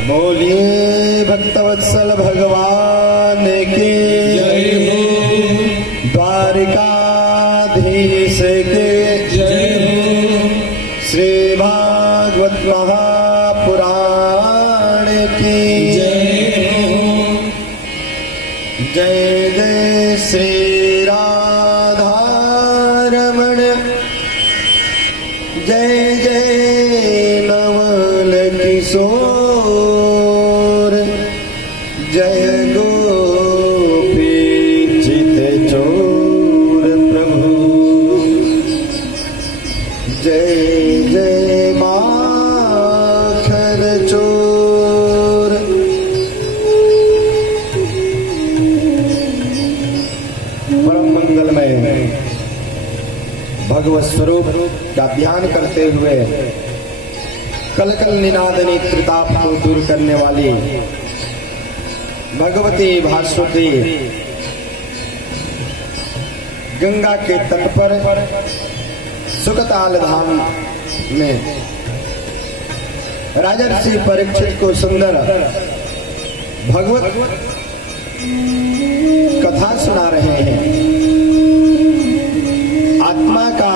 बोलिए भक्तवत्सल भगवान की जय हो। द्वारिकाधीश के जय हो। श्री भागवत महापुराण की जय हो। जय जय श्री राधारमण जय जय नवल किशोर जय गोपी चित चोर प्रभु जय जय माखन चोर। परम मंगलमय भगवत स्वरूप का ध्यान करते हुए कल कल निनादनी त्रिताप को दूर करने वाली भगवती भास्वती गंगा के तट पर सुखताल धाम में राजर्षि परीक्षित को सुंदर भगवत कथा सुना रहे हैं। आत्मा का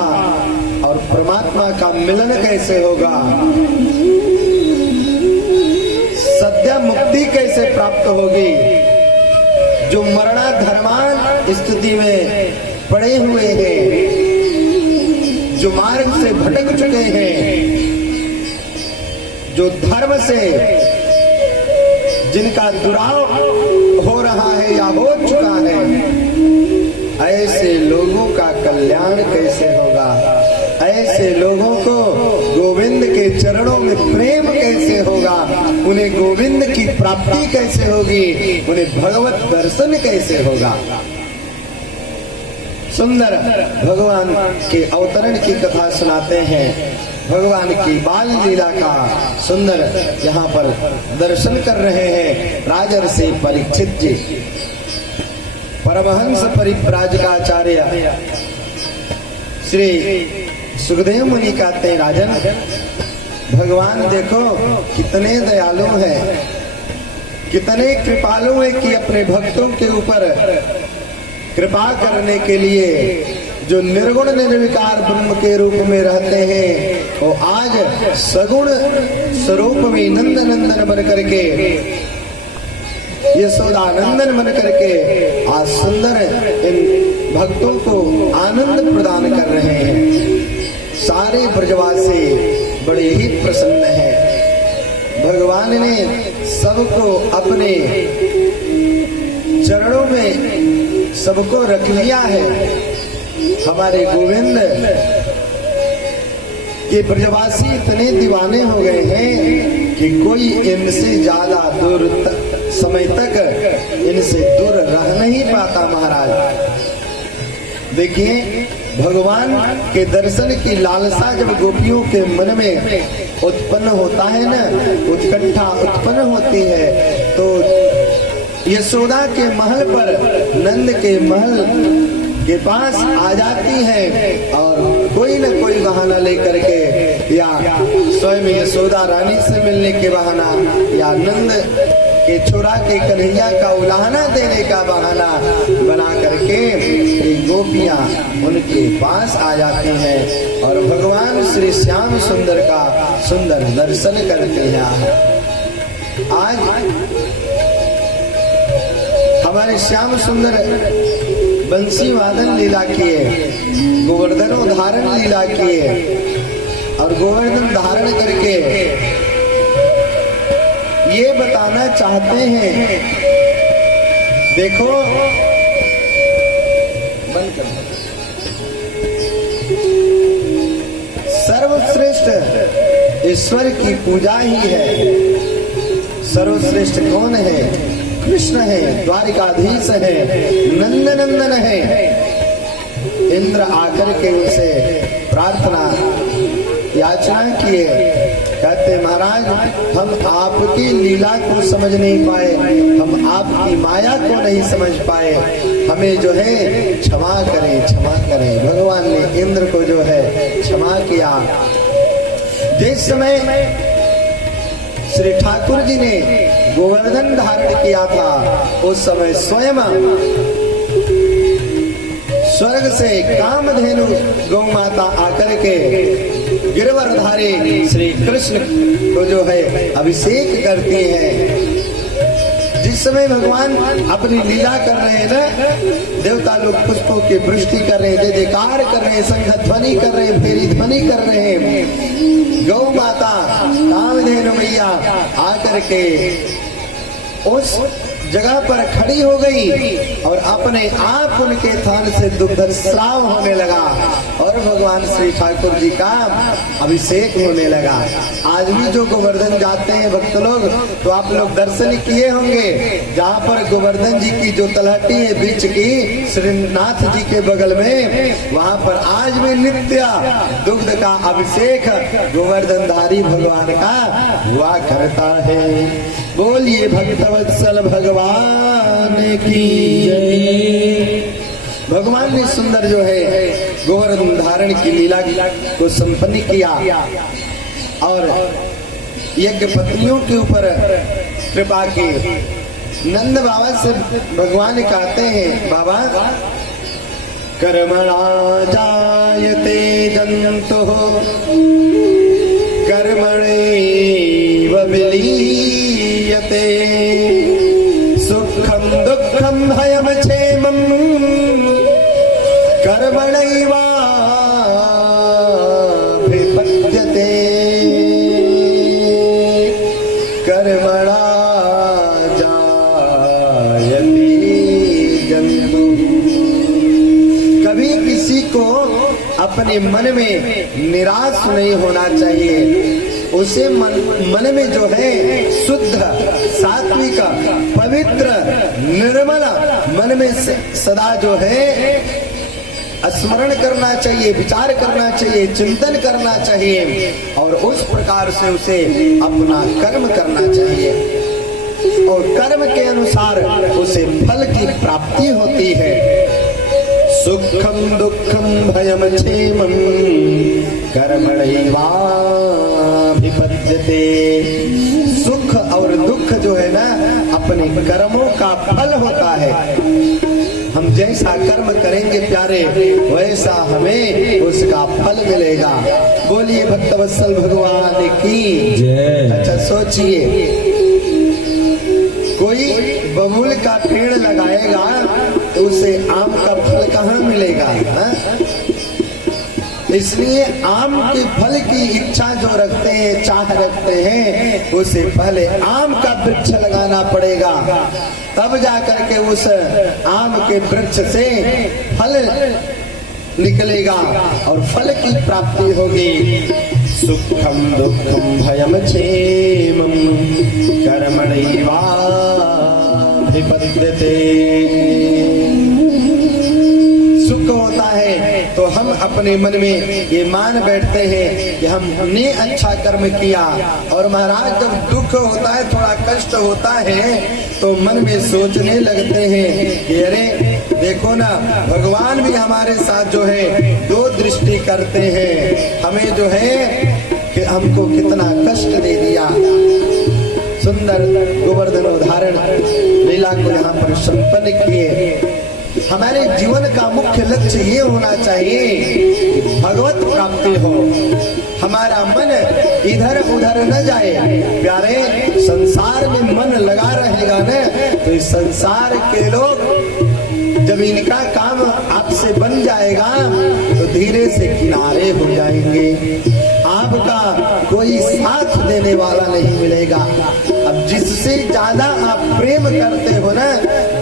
और परमात्मा का मिलन कैसे होगा, सद्य मुक्ति कैसे प्राप्त होगी। जो मरणा धर्मान स्थिति में पड़े हुए हैं, जो मार्ग से भटक चुके हैं, जो धर्म से जिनका दुराव हो रहा है या हो चुका है, ऐसे लोगों का कल्याण कैसे होगा, ऐसे लोगों को गोविंद के चरणों में प्रेम कैसे होगा, उन्हें गोविंद की प्राप्ति कैसे होगी, उन्हें भगवत दर्शन कैसे होगा। सुंदर भगवान के अवतरण की कथा सुनाते हैं। भगवान की बाल लीला का सुंदर यहाँ पर दर्शन कर रहे हैं राजर्षि परीक्षित जी। परमहंस परिव्राजकाचार्य श्री सुखदेव मुनि कहते हैं, राजन भगवान देखो कितने दयालु हैं, कितने कृपालु हैं कि अपने भक्तों के ऊपर कृपा करने के लिए जो निर्गुण निर्विकार ब्रह्म के रूप में रहते हैं, वो आज सगुण स्वरूप में नंद नंदन बन करके, यशोदानंदन बन करके आज सुंदर इन भक्तों को आनंद प्रदान कर रहे हैं। सारे ब्रजवासी बड़े ही प्रसन्न हैं। भगवान ने सबको अपने चरणों में सबको रख लिया है। हमारे गोविंद के ब्रजवासी इतने दीवाने हो गए हैं कि कोई इनसे ज्यादा दूर समय तक इनसे दूर रह नहीं पाता। महाराज देखिए, भगवान के दर्शन की लालसा जब गोपियों के मन में उत्पन्न होता है ना, उत्कंठा उत्पन्न होती है, तो यशोदा के महल पर नंद के महल के पास आ जाती है और कोई न कोई बहाना लेकर के, या स्वयं यशोदा रानी से मिलने के बहाना, या नंद के छोरा के कन्हैया का उलाहना देने का बहाना बना करके गोपियां उनके पास आ जाती हैं और भगवान श्री श्याम सुंदर का सुंदर दर्शन करते हैं। आज हमारे श्याम सुंदर बंसी वादन लीला किए, गोवर्धन धारण लीला किए और गोवर्धन धारण करके ये बताना चाहते हैं, देखो सर्वश्रेष्ठ ईश्वर की पूजा ही है। सर्वश्रेष्ठ कौन है? कृष्ण है, द्वारिकाधीश है, नंद नंदन है। इंद्र आकर के उनसे प्रार्थना याचना किए, कहते महाराज हम आपकी लीला को समझ नहीं पाए, हम आपकी माया को नहीं समझ पाए, हमें जो है क्षमा करें, क्षमा करें। भगवान ने इंद्र को जो है क्षमा किया। जिस समय श्री ठाकुर जी ने गोवर्धन धारण किया था, उस समय स्वयं स्वर्ग से कामधेनु गौ माता आकर के गिरवरधारी श्री कृष्ण को जो है अभिषेक करती है। जिस समय भगवान अपनी लीला कर रहे हैं ना, देवता लोग पुष्पों की वृष्टि कर रहे हैं, जय जयकार कर रहे हैं, शंख ध्वनि कर रहे हैं, फेरी ध्वनि कर रहे हैं। गौ माता कामधेनु मैया आकर के उस जगह पर खड़ी हो गई और अपने आप उनके थान से दुग्ध स्राव होने लगा और भगवान श्री ठाकुर जी का अभिषेक होने लगा। आज भी जो गोवर्धन जाते हैं भक्त लोग, तो आप लोग दर्शन किए होंगे, जहाँ पर गोवर्धन जी की जो तलहटी है बीच की श्रीनाथ जी के बगल में, वहाँ पर आज भी नित्य दुग्ध का अभिषेक गोवर्धनधारी भगवान का हुआ करता है। बोलिए भक्तवत्सल भगवान की जय। भगवान ने सुंदर जो है गोवर्धन धारण की लीला को संपन्न किया और यज्ञ पत्नियों के ऊपर कृपा की। नंद बाबा से भगवान कहते हैं, बाबा कर्मणा जायते जंतुः कर्मणैव विलीयते सुखम दुःखम भयम क्षेमम कर्मणैवाभिपद्यते कर्मणा जायते जन्तुः। कभी किसी को अपने मन में निराश नहीं होना चाहिए। उसे मन में जो है शुद्ध, सात्विक, पवित्र, निर्मल मन में सदा जो है स्मरण करना चाहिए, विचार करना चाहिए, चिंतन करना चाहिए और उस प्रकार से उसे अपना कर्म करना चाहिए और कर्म के अनुसार उसे फल की प्राप्ति होती है। सुखम दुखम भयम क्षेमम कर्मणैवाभिपद्यते। सुख और दुख जो है ना अपने कर्मों का फल होता है। हम जैसा कर्म करेंगे प्यारे, वैसा हमें उसका फल मिलेगा। बोलिए भक्तवत्सल भगवान की जय। अच्छा सोचिए, कोई बबूल का पेड़ लगाएगा तो उसे आम का फल कहाँ मिलेगा? इसलिए आम के फल की इच्छा जो रखते हैं, चाह रखते हैं, उसे पहले आम का वृक्ष लगाना पड़ेगा, तब जाकर के उस आम के वृक्ष से फल निकलेगा और फल की प्राप्ति होगी। सुखम दुखम भयम क्षेमम कर्मणैवाभिपद्यते। सुख होता है तो हम अपने मन में ये मान बैठते हैं कि हमने अच्छा कर्म किया, और महाराज जब दुख होता है, थोड़ा कष्ट होता है, तो मन में सोचने लगते हैं कि अरे देखो ना, भगवान भी हमारे साथ जो है दो दृष्टि करते हैं, हमें जो है कि हमको कितना कष्ट दे दिया। सुंदर गोवर्धन उदाहरण लीला को यहाँ पर संपन्न किए। हमारे जीवन का मुख्य लक्ष्य ये होना चाहिए कि भगवत प्राप्ति हो, हमारा मन इधर उधर न जाए। प्यारे, संसार में मन लगा रहेगा न, तो इस संसार के लोग जब इनका काम आपसे बन जाएगा तो धीरे से किनारे हो जाएंगे, आपका कोई साथ देने वाला नहीं मिलेगा। अब जिससे ज्यादा आप प्रेम करते हो ना,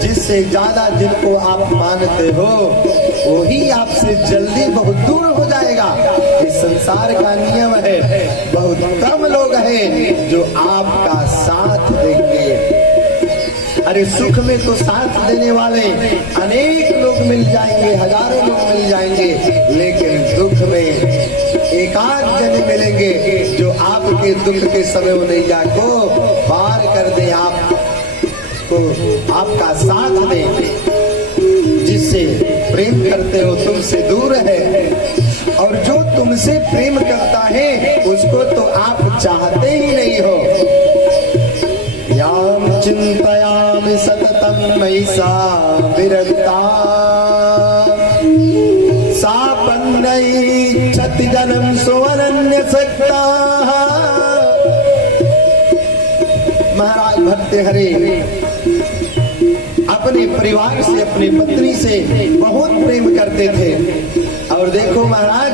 जिससे ज्यादा जिनको आप मानते हो, वही आपसे जल्दी बहुत दूर हो जाएगा। इस संसार का नियम है, बहुत कम लोग हैं जो आपका साथ देंगे। अरे सुख में तो साथ देने वाले अनेक लोग मिल जाएंगे, हजारों लोग मिल जाएंगे, लेकिन दुख में एकाध जने मिलेंगे जो आपके दुख के समय वो नैया को पार कर दे, आपको आपका साथ दे। जिससे प्रेम करते हो तुमसे दूर है, और जो तुमसे प्रेम करता है उसको तो आप चाहते ही नहीं हो। याम चिंतयामि सततं मयि सा विरक्ता सापन्नैच्छति जनं सुवनन्यसक्ता। महाराज भर्तृहरि अपने परिवार से, अपनी पत्नी से बहुत प्रेम करते थे। और देखो महाराज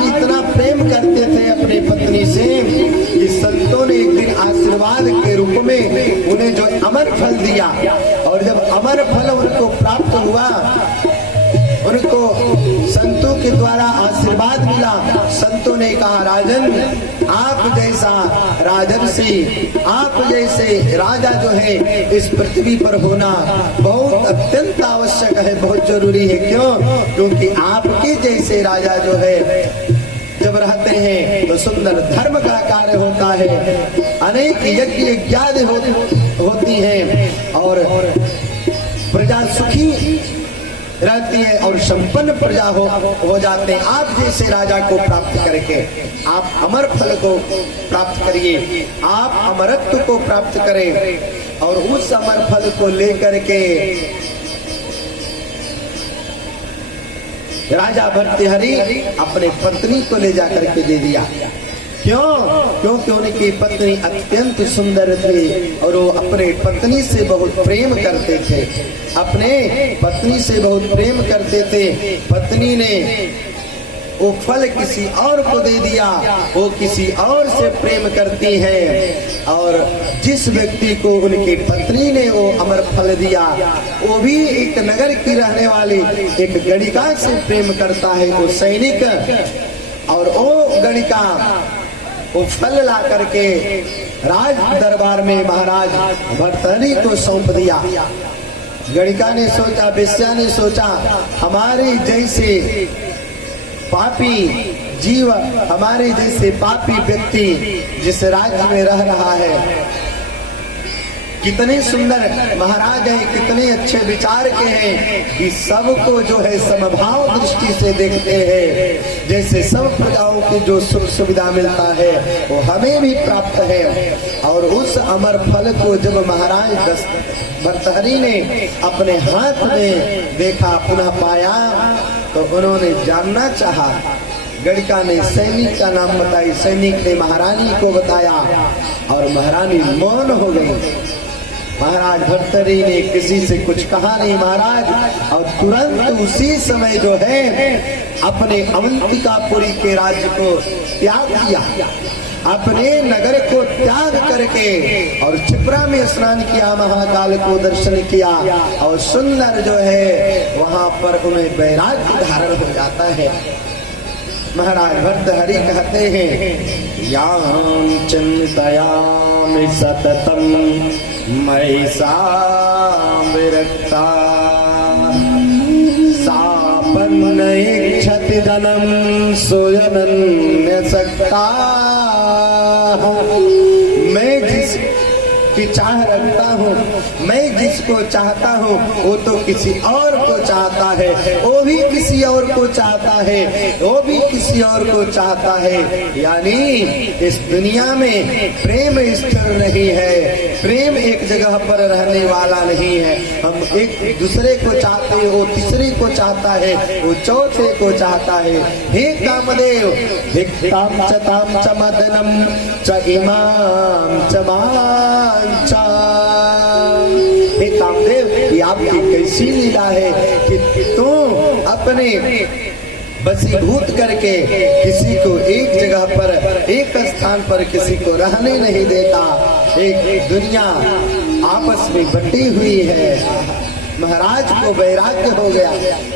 इतना प्रेम करते थे अपनी पत्नी से कि संतों ने एक दिन आशीर्वाद के रूप में उन्हें जो अमर फल दिया। और जब अमर फल उनको प्राप्त हुआ, उनको संतों के द्वारा आशीर्वाद मिला। संतों ने कहा, राजन आप जैसा राजर्षि, आप जैसे राजा जो है इस पृथ्वी पर होना बहुत अत्यंत आवश्यक है, बहुत जरूरी है। क्यों? क्योंकि आपके जैसे राजा जो है जब रहते हैं तो सुंदर धर्म का कार्य होता है, अनेक यज्ञ यज्ञादि होती हैं और प्रजा सुखी रहती है और संपन्न प्रजा हो जाते हैं। आप जैसे राजा को प्राप्त करके आप अमर फल को प्राप्त करिए, आप अमरत्व को प्राप्त करें और उस अमर फल को लेकर के राजा भर्तृहरि अपने पत्नी को ले जाकर के दे दिया। क्यों? क्योंकि उनकी पत्नी अत्यंत सुंदर थी और वो अपने पत्नी से बहुत प्रेम करते थे, अपने पत्नी से बहुत प्रेम करते थे। पत्नी ने वो फल किसी और को दे दिया, वो किसी और से प्रेम करती है। और जिस व्यक्ति को उनकी पत्नी ने वो अमर फल दिया, वो भी एक नगर की रहने वाली एक गणिका से प्रेम करता है, वो सैनिक। और वो गणिका वो फल ला करके राज दरबार में महाराज भर्तृहरि को सौंप दिया। गणिका ने सोचा, वेश्या ने सोचा, हमारे जैसे पापी जीव, हमारे जैसे पापी व्यक्ति जिस राज्य में रह रहा है, कितने सुंदर महाराज हैं, कितने अच्छे विचार के हैं कि सबको जो है समभाव दृष्टि से देखते हैं। जैसे सब प्रजाओं की जो सुख सुविधा मिलता है वो हमें भी प्राप्त है। और उस अमर फल को जब महाराज भर्तृहरि ने अपने हाथ में देखा, पुनः पाया, तो उन्होंने जानना चाहा। गणिका ने सैनिक का नाम बताई, सैनिक ने महारानी को बताया और महारानी मौन हो गई। महाराज भर्तृहरि ने किसी से कुछ कहा नहीं महाराज, और तुरंत उसी समय जो है अपने अवंतिकापुरी के राज्य को त्याग दिया, अपने नगर को त्याग करके और क्षिप्रा में स्नान किया, महाकाल को दर्शन किया और सुंदर जो है वहां पर उन्हें वैराग्य धारण हो जाता है। महाराज भर्तृहरि कहते हैं, याम चिंतयामि सततं मयि सा विरक्ता सापन्नैच्छति जनं सुवनन्यसक्ता। मैं जिसकी चाह रखता हूँ, मैं जिसको चाहता हूँ वो तो किसी और को चाहता है, वो भी किसी और को चाहता है, वो भी किसी और को चाहता है। यानी इस दुनिया में प्रेम स्थिर नहीं है, प्रेम एक जगह पर रहने वाला नहीं है। हम एक दूसरे को चाहते हैं, वो तीसरे को चाहता है, वो चौथे को चाहता है। हे कामदेव, धिक्तां च तां च मदनं च इमां च वाञ्छा। हे कामदेव, ये आपकी कैसी लीला है कि तुम अपने बसीभूत करके किसी को एक जगह पर, एक स्थान पर किसी को रहने नहीं देता। एक दुनिया आपस में बटी हुई है। महाराज को वैराग्य हो गया।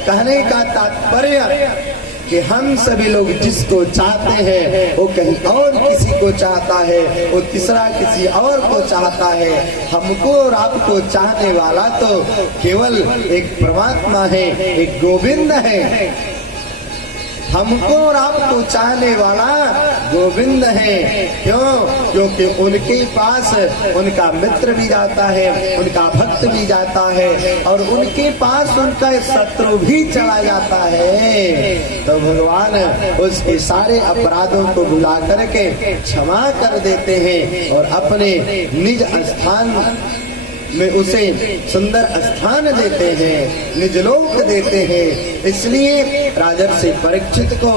कहने का तात्पर्य कि हम सभी लोग जिसको चाहते हैं वो कहीं और किसी को चाहता है, वो तीसरा किसी और को चाहता है। हमको और आपको चाहने वाला तो केवल एक परमात्मा है, एक गोविंद है। हमको और आपको चाहने वाला गोविंद है। क्यों? क्योंकि उनके पास उनका मित्र भी जाता है, उनका भक्त भी जाता है, और उनके पास उनका शत्रु भी चला जाता है। तो भगवान उसके सारे अपराधों को भुला करके क्षमा कर देते हैं और अपने निज स्थान में उसे सुंदर स्थान देते हैं, निजलोक देते हैं। इसलिए राजर्षि परीक्षित को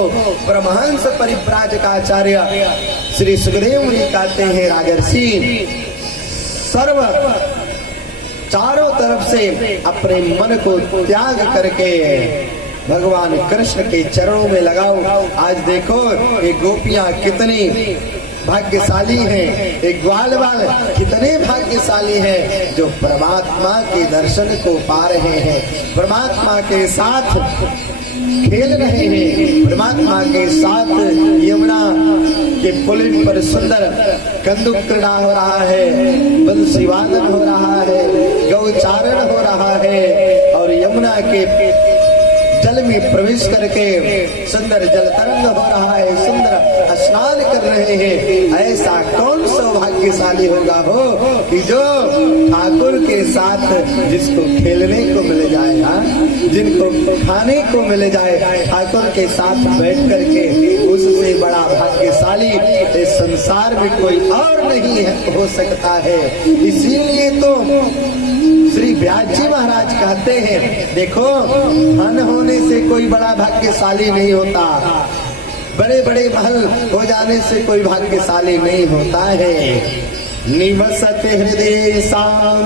परमहंस परिव्राजकाचार्य श्री सुखदेव जी कहते हैं, राजर्षि सर्व चारों तरफ से अपने मन को त्याग करके भगवान कृष्ण के चरणों में लगाओ। आज देखो ये गोपियां कितनी भाग्यशाली हैं, एक ग्वाल बाल कितने भाग्यशाली हैं जो परमात्मा के दर्शन को पा रहे हैं, परमात्मा के साथ खेल रहे हैं, परमात्मा के साथ यमुना के पुलिन पर सुंदर कंदुक क्रीड़ा हो रहा है, बंसी वादन हो रहा है, गौचारण हो रहा है, और यमुना के जल में प्रवेश करके सुंदर जल तरंग हो रहा है, सुंदर स्नान कर रहे हैं। ऐसा कौन सौभाग्यशाली होगा हो कि जो ठाकुर के साथ जिसको खेलने को मिल जाएगा, जिनको खाने को मिल जाए, ठाकुर के साथ बैठ करके, उससे बड़ा भाग्यशाली इस संसार में कोई और नहीं हो सकता है। इसीलिए तो श्री व्यास जी महाराज कहते हैं, देखो धन होने से कोई बड़ा भाग्यशाली नहीं होता, बड़े बड़े महल हो जाने से कोई भाग्यशाली नहीं होता है। निवसते हृदय साम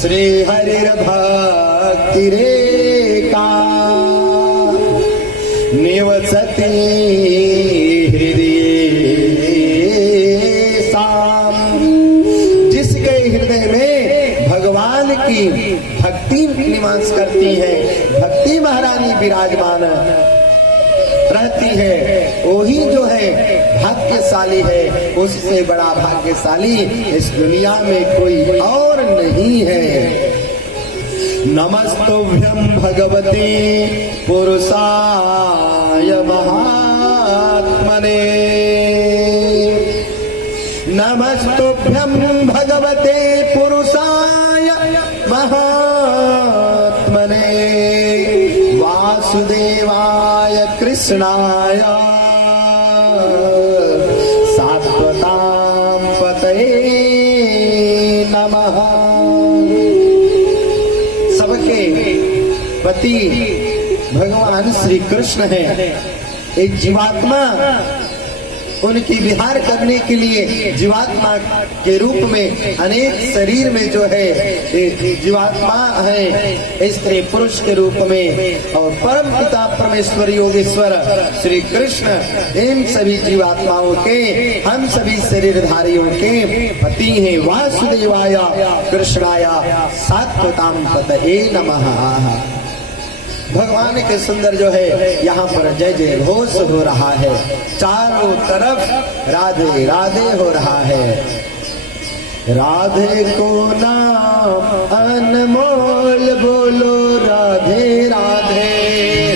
श्री हरिर भक्ति रेका, निवसते हृदय साम, जिसके हृदय में भगवान की भक्ति निवास करती है, भक्ति महारानी विराजमान रहती है, वही जो है भाग्यशाली है। उससे बड़ा भाग्यशाली इस दुनिया में कोई और नहीं है। नमस्तुभ्यं भगवते पुरुषाय महात्मने, नमस्तुभ्यं भगवते पुरुषाय महात्मने, वासुदेवाय कृष्णाय सात्वतां पतये नमः। सबके पति भगवान श्री कृष्ण है। एक जीवात्मा उनकी विहार करने के लिए जीवात्मा के रूप में अनेक शरीर में जो है जीवात्मा है, स्त्री पुरुष के रूप में, और परम पिता परमेश्वर योगेश्वर श्री कृष्ण इन सभी जीवात्माओं के, हम सभी शरीरधारियों के पति हैं। वासुदेवाय कृष्णाय सात्वतां पतये नमः। भगवान के सुंदर जो है यहाँ पर जय जय घोष हो रहा है, चारों तरफ राधे राधे हो रहा है। राधे को नाम अनमोल बोलो, राधे राधे,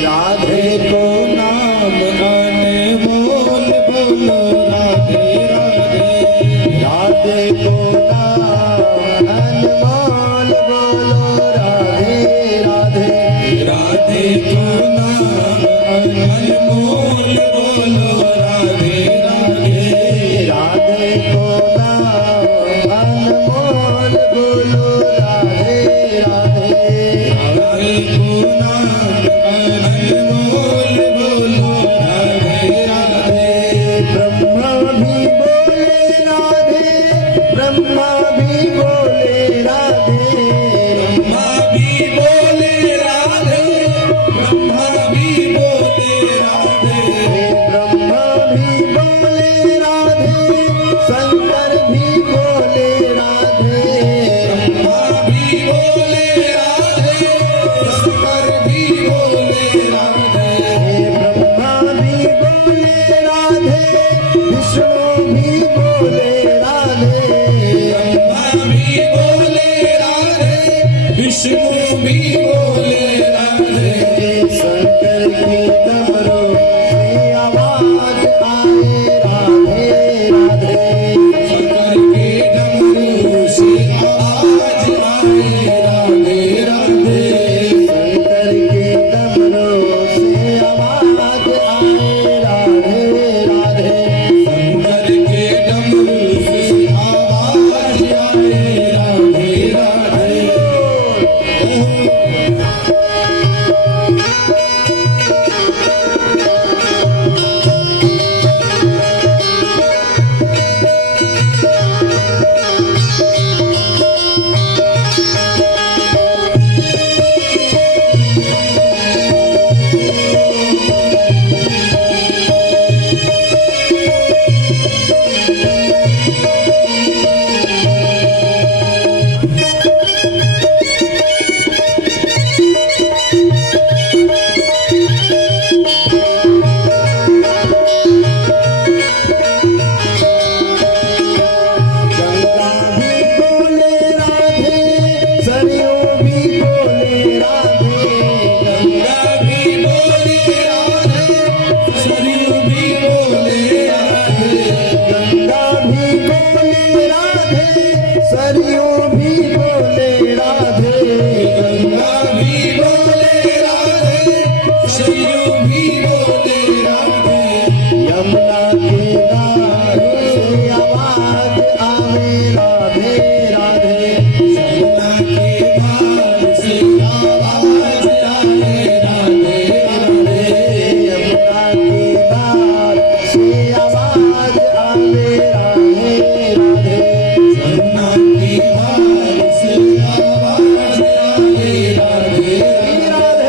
राधे को नाम अनमोल बोलो, राधे राधे, राधे को नाम अनमोल बोलो, राधे राधे, राधे को नाम अनमोल बोलो, राधे राधे, राधे को नाम अनमोल बोलो, राधे राधे, राधे को नाम अनमोल बोलो, राधे राधे। ब्रह्मा भी बोले राधे, ब्रह्मा भी बोले राधे, ब्रह्मा भी बोले राधे, ब्रह्मा भी बोले राधे, ब्रह्मा भी बोले राधे, शंकर भी बोले राधे, ब्रह्मा भी बोले राधे, शंकर भी बोले राधे, ब्रह्मा भी बोले राधे, विष्णु भी बोले राधे, ब्रह्मा भी बोले राधे, विष्णु भी बोले राधे, शंकर की डमरू सरयू भी बोले राधे, गंगा भी बोले राधे, सरयू भी बोले राधे, यमुना के धार से आवाज आवे राधे राधे, यमुना के धार से आवाज आए राधे राधे, यमुना के धार से आवाज आवे राधे राधे, यमुना के धार से आवाज आए राधे राधे।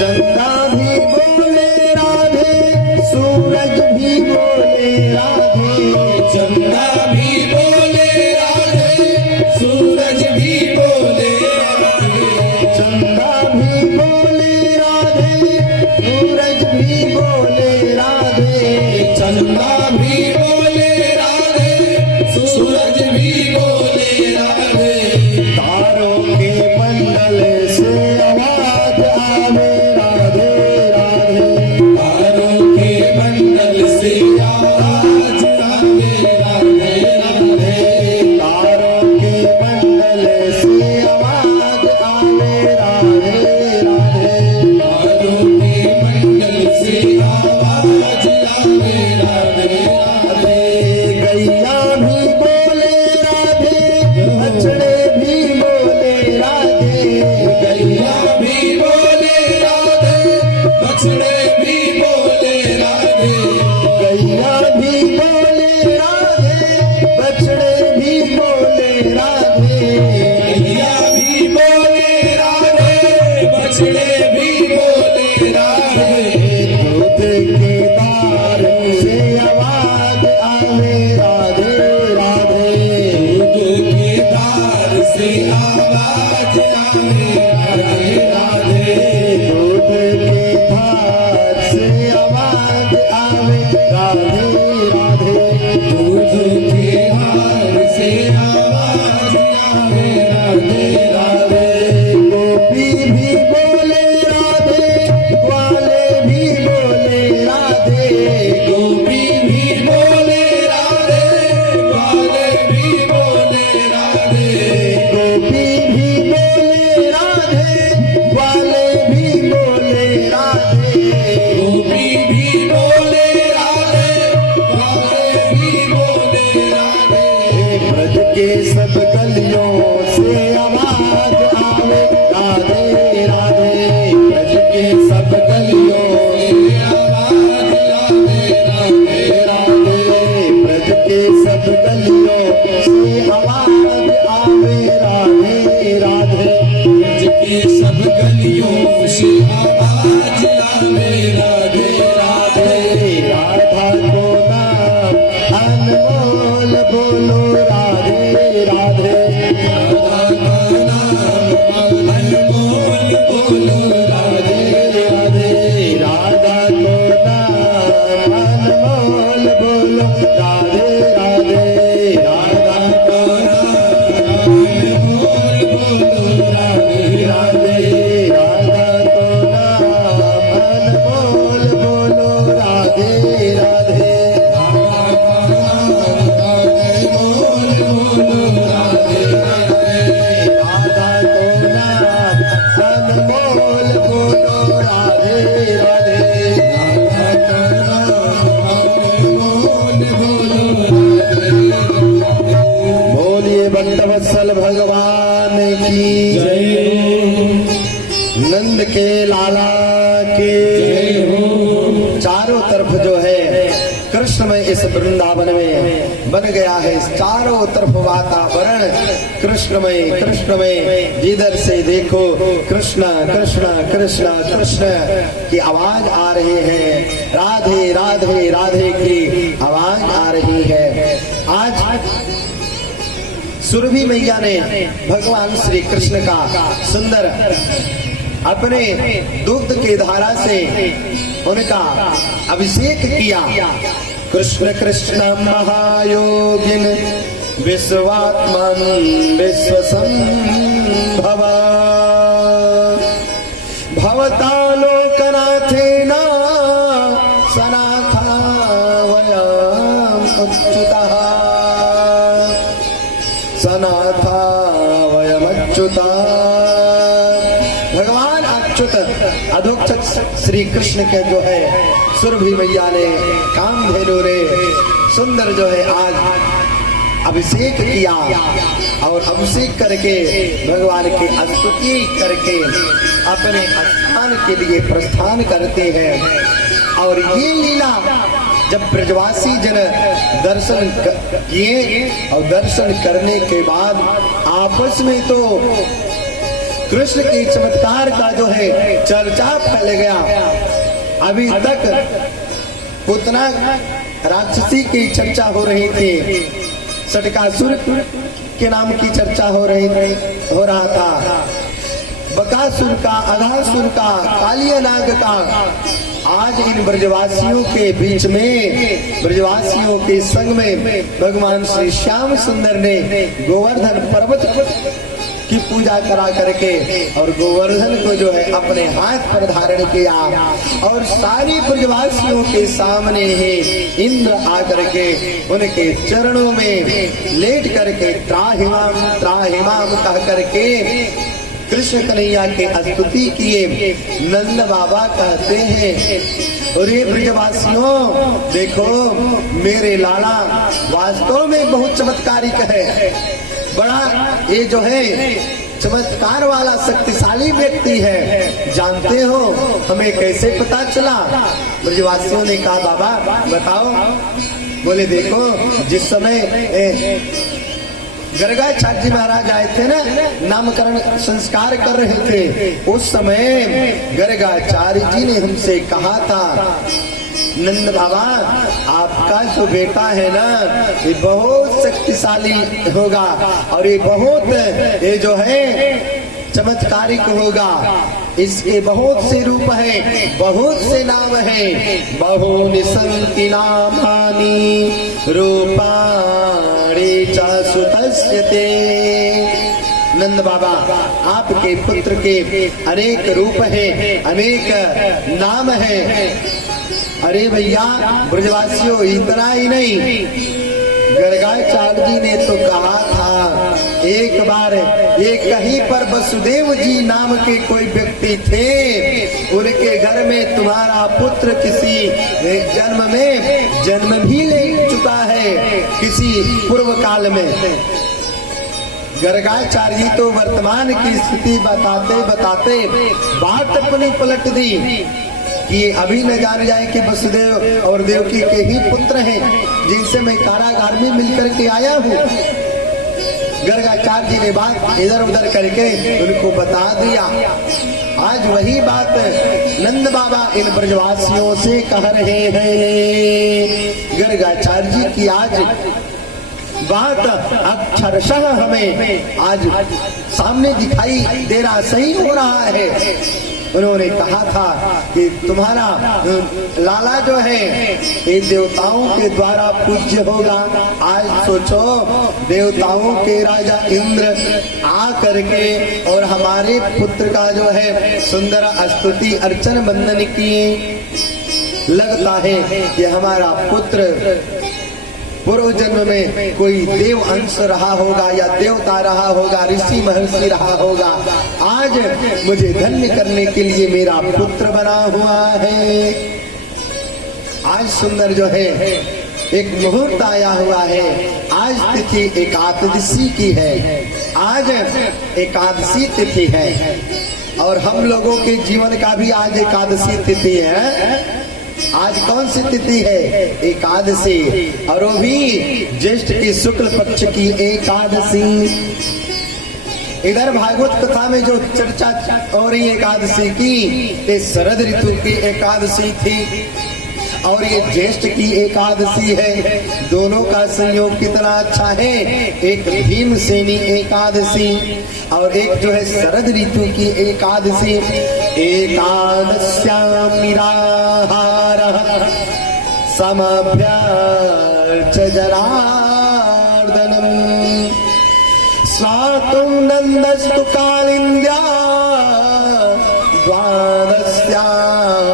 चंदा भी बोले राधे, सूरज भी बोले राधे, चंदा भी बोले राधे, सूरज भी बोले राधे, चंदा भी बोले राधे, सूरज भी बोले राधे, चंदा भी बोले राधे, सूरज भी बोले राधे, तारों के बंडल से आवाज आवे राधे राधे, तारों के मंडल से आवाज आवे राधे राधे, तारों के बंडल से आवाज आवे राधे राधे, तारों के मंडल से आवाज आवे राधे राधे, गैया भी बोले राधे, बछड़े भी बोले राधे, गैया भी बोले राधे, बछड़े भी बोले राधे, गैया भी बोले राधे, बछड़े भी बोले राधे, गैया भी बोले राधे, बछड़े भी बोले राधे, दूध के धार से आवाज आवे राधे राधे, दूध के धार से आवाज आवे राधे राधे, दूध के धार से आवाज आवे राधे राधे, दूध के धार से आवाज आवे राधे राधे, गोपी भी बोले राधे, ग्वाले भी बोले राधे, गोपी भी बोले राधे, ग्वाले भी बोले राधे, गोपी भी बोले राधे, ग्वाले भी बोले राधे, गोपी भी बोले राधे, ग्वाले भी बोले राधे, ब्रज के सब गलियों से आवाज आवे राधे राधे, ब्रज के सब गलियों से आवाज आवे राधे राधे, ब्रज के सब गलियों से आवाज आवे राधे राधे, ब्रज के सब गलियों से आवाज आवे राधे राधे, राधा को नाम अनमोल बोलो राधे राधे, राधा का नाम अनमोल बोलो राधे राधे राधा को नाम अनमोल बोलो राधे राधे, राधा को नाम अनमोल बोलो राधे राधे, राधा को नाम अनमोल बोलो राधे राधे, राधा को नाम अनमोल बोलो राधे राधे, बोलिए भक्तवत्सल भगवान की नंद के लाला के चारों तरफ जो है कृष्णमय इस वृंदावन में बन गया है। चारों तरफ वातावरण कृष्णमय कृष्णमय, जिधर से देखो कृष्ण कृष्ण कृष्ण कृष्ण की आवाज आ रही है, राधे राधे राधे की आवाज आ रही है। सुरभि मैया ने भगवान श्री कृष्ण का सुंदर अपने दुग्ध के धारा से उनका अभिषेक किया। कृष्ण कृष्ण महायोगिन विश्वात्मन विश्वसंभव भवतालोकनाथेन सनाथा वयम् अच्युतः सनाथा वयमच्युतः। भगवान अच्युत अधोक्षज श्री कृष्ण के जो है सुरभि मैया ने कामधेनु ने सुंदर जो है आज अभिषेक किया और अभिषेक करके भगवान की स्तुति करके अपने स्थान के लिए प्रस्थान करते हैं। और ये लीला जब ब्रजवासी जन दर्शन किए और दर्शन करने के बाद आपस में तो कृष्ण के चमत्कार का जो है चर्चा फैल गया। अभी तक पुतना राक्षसी की चर्चा हो रही थी, सटकासुर के नाम की चर्चा हो रहा था, बकासुर का, अघासुर का, कालिया नाग का। आज इन ब्रजवासियों के बीच में, ब्रजवासियों के संग में भगवान श्री श्याम सुंदर ने गोवर्धन पर्वत की पूजा करा करके और गोवर्धन को जो है अपने हाथ पर धारण किया और सारी ब्रजवासियों के सामने ही इंद्र आकर के उनके चरणों में लेट करके त्राहिमाम कह करके कृष्ण कन्हैया के स्तुति किए। नंद बाबा कहते हैं, अरे ब्रजवासियों देखो मेरे लाला वास्तव में बहुत चमत्कारिक है, बड़ा ये जो है चमत्कार वाला शक्तिशाली व्यक्ति है, जानते हो हमें कैसे पता चला? ब्रजवासियों ने कहा बाबा बताओ। बोले देखो जिस समय गर्गाचार्य जी महाराज आए थे ना, नामकरण संस्कार कर रहे थे, उस समय गर्गाचार्य जी ने हमसे कहा था नंद बाबा आपका जो बेटा है ना ये बहुत शक्तिशाली होगा और ये बहुत ये जो है चमत्कारिक होगा, इसके बहुत से रूप है, बहुत से नाम है, बहुनि सन्ति नामानि रूपाणि च सुतस्य ते। नंद बाबा आपके पुत्र के अनेक रूप हैं, अनेक नाम हैं। अरे भैया ब्रजवासियों इतना ही नहीं, गर्गाचार्य जी ने तो कहा था एक बार ये कहीं पर वसुदेव जी नाम के कोई व्यक्ति थे, उनके घर में तुम्हारा पुत्र किसी जन्म भी ले चुका है किसी पूर्व काल में। गर्गाचार्य जी तो वर्तमान की स्थिति बताते बताते बात अपनी पलट दी कि अभी न जान जाए कि वसुदेव और देवकी के ही पुत्र हैं जिनसे मैं कारागार में मिलकर के आया हूँ। गर्गाचार्य जी ने बात इधर उधर करके उनको बता दिया। आज वही बात नंद बाबा इन ब्रजवासियों से कह रहे हैं। गर्गाचार्य जी की आज बात अक्षरशः हमें आज सामने दिखाई दे रहा, सही हो रहा है। उन्होंने कहा था कि तुम्हारा लाला जो है ये देवताओं के द्वारा पूज्य होगा। आज सोचो देवताओं के राजा इंद्र आ करके और हमारे पुत्र का जो है सुंदर स्तुति अर्चन वंदन किए। लगता है कि हमारा पुत्र पूर्व जन्म में कोई देव अंश रहा होगा या देवता रहा होगा, ऋषि महर्षि रहा होगा। आज मुझे धन्य करने के लिए मेरा पुत्र बना हुआ है। आज सुंदर जो है एक मुहूर्त आया हुआ है। आज तिथि एकादशी की है, आज एकादशी तिथि है और हम लोगों के जीवन का भी आज एकादशी तिथि है। आज कौन सी तिथि है? एकादशी, और वो भी ज्येष्ठ की शुक्ल पक्ष की एकादशी। इधर भागवत कथा में जो चर्चा हो रही एकादशी की, ये शरद ऋतु की एकादशी थी। और ये ज्येष्ठ की एकादशी है। दोनों का संयोग कितना अच्छा है। एक भीमसेनी एकादशी और एक जो है शरद ऋतु की एकादशी। एकादश्याम निराहारः समभ्यर्च जनार्दनम् स्वातुं नन्दस्तु कालिन्द्या द्वादश्याम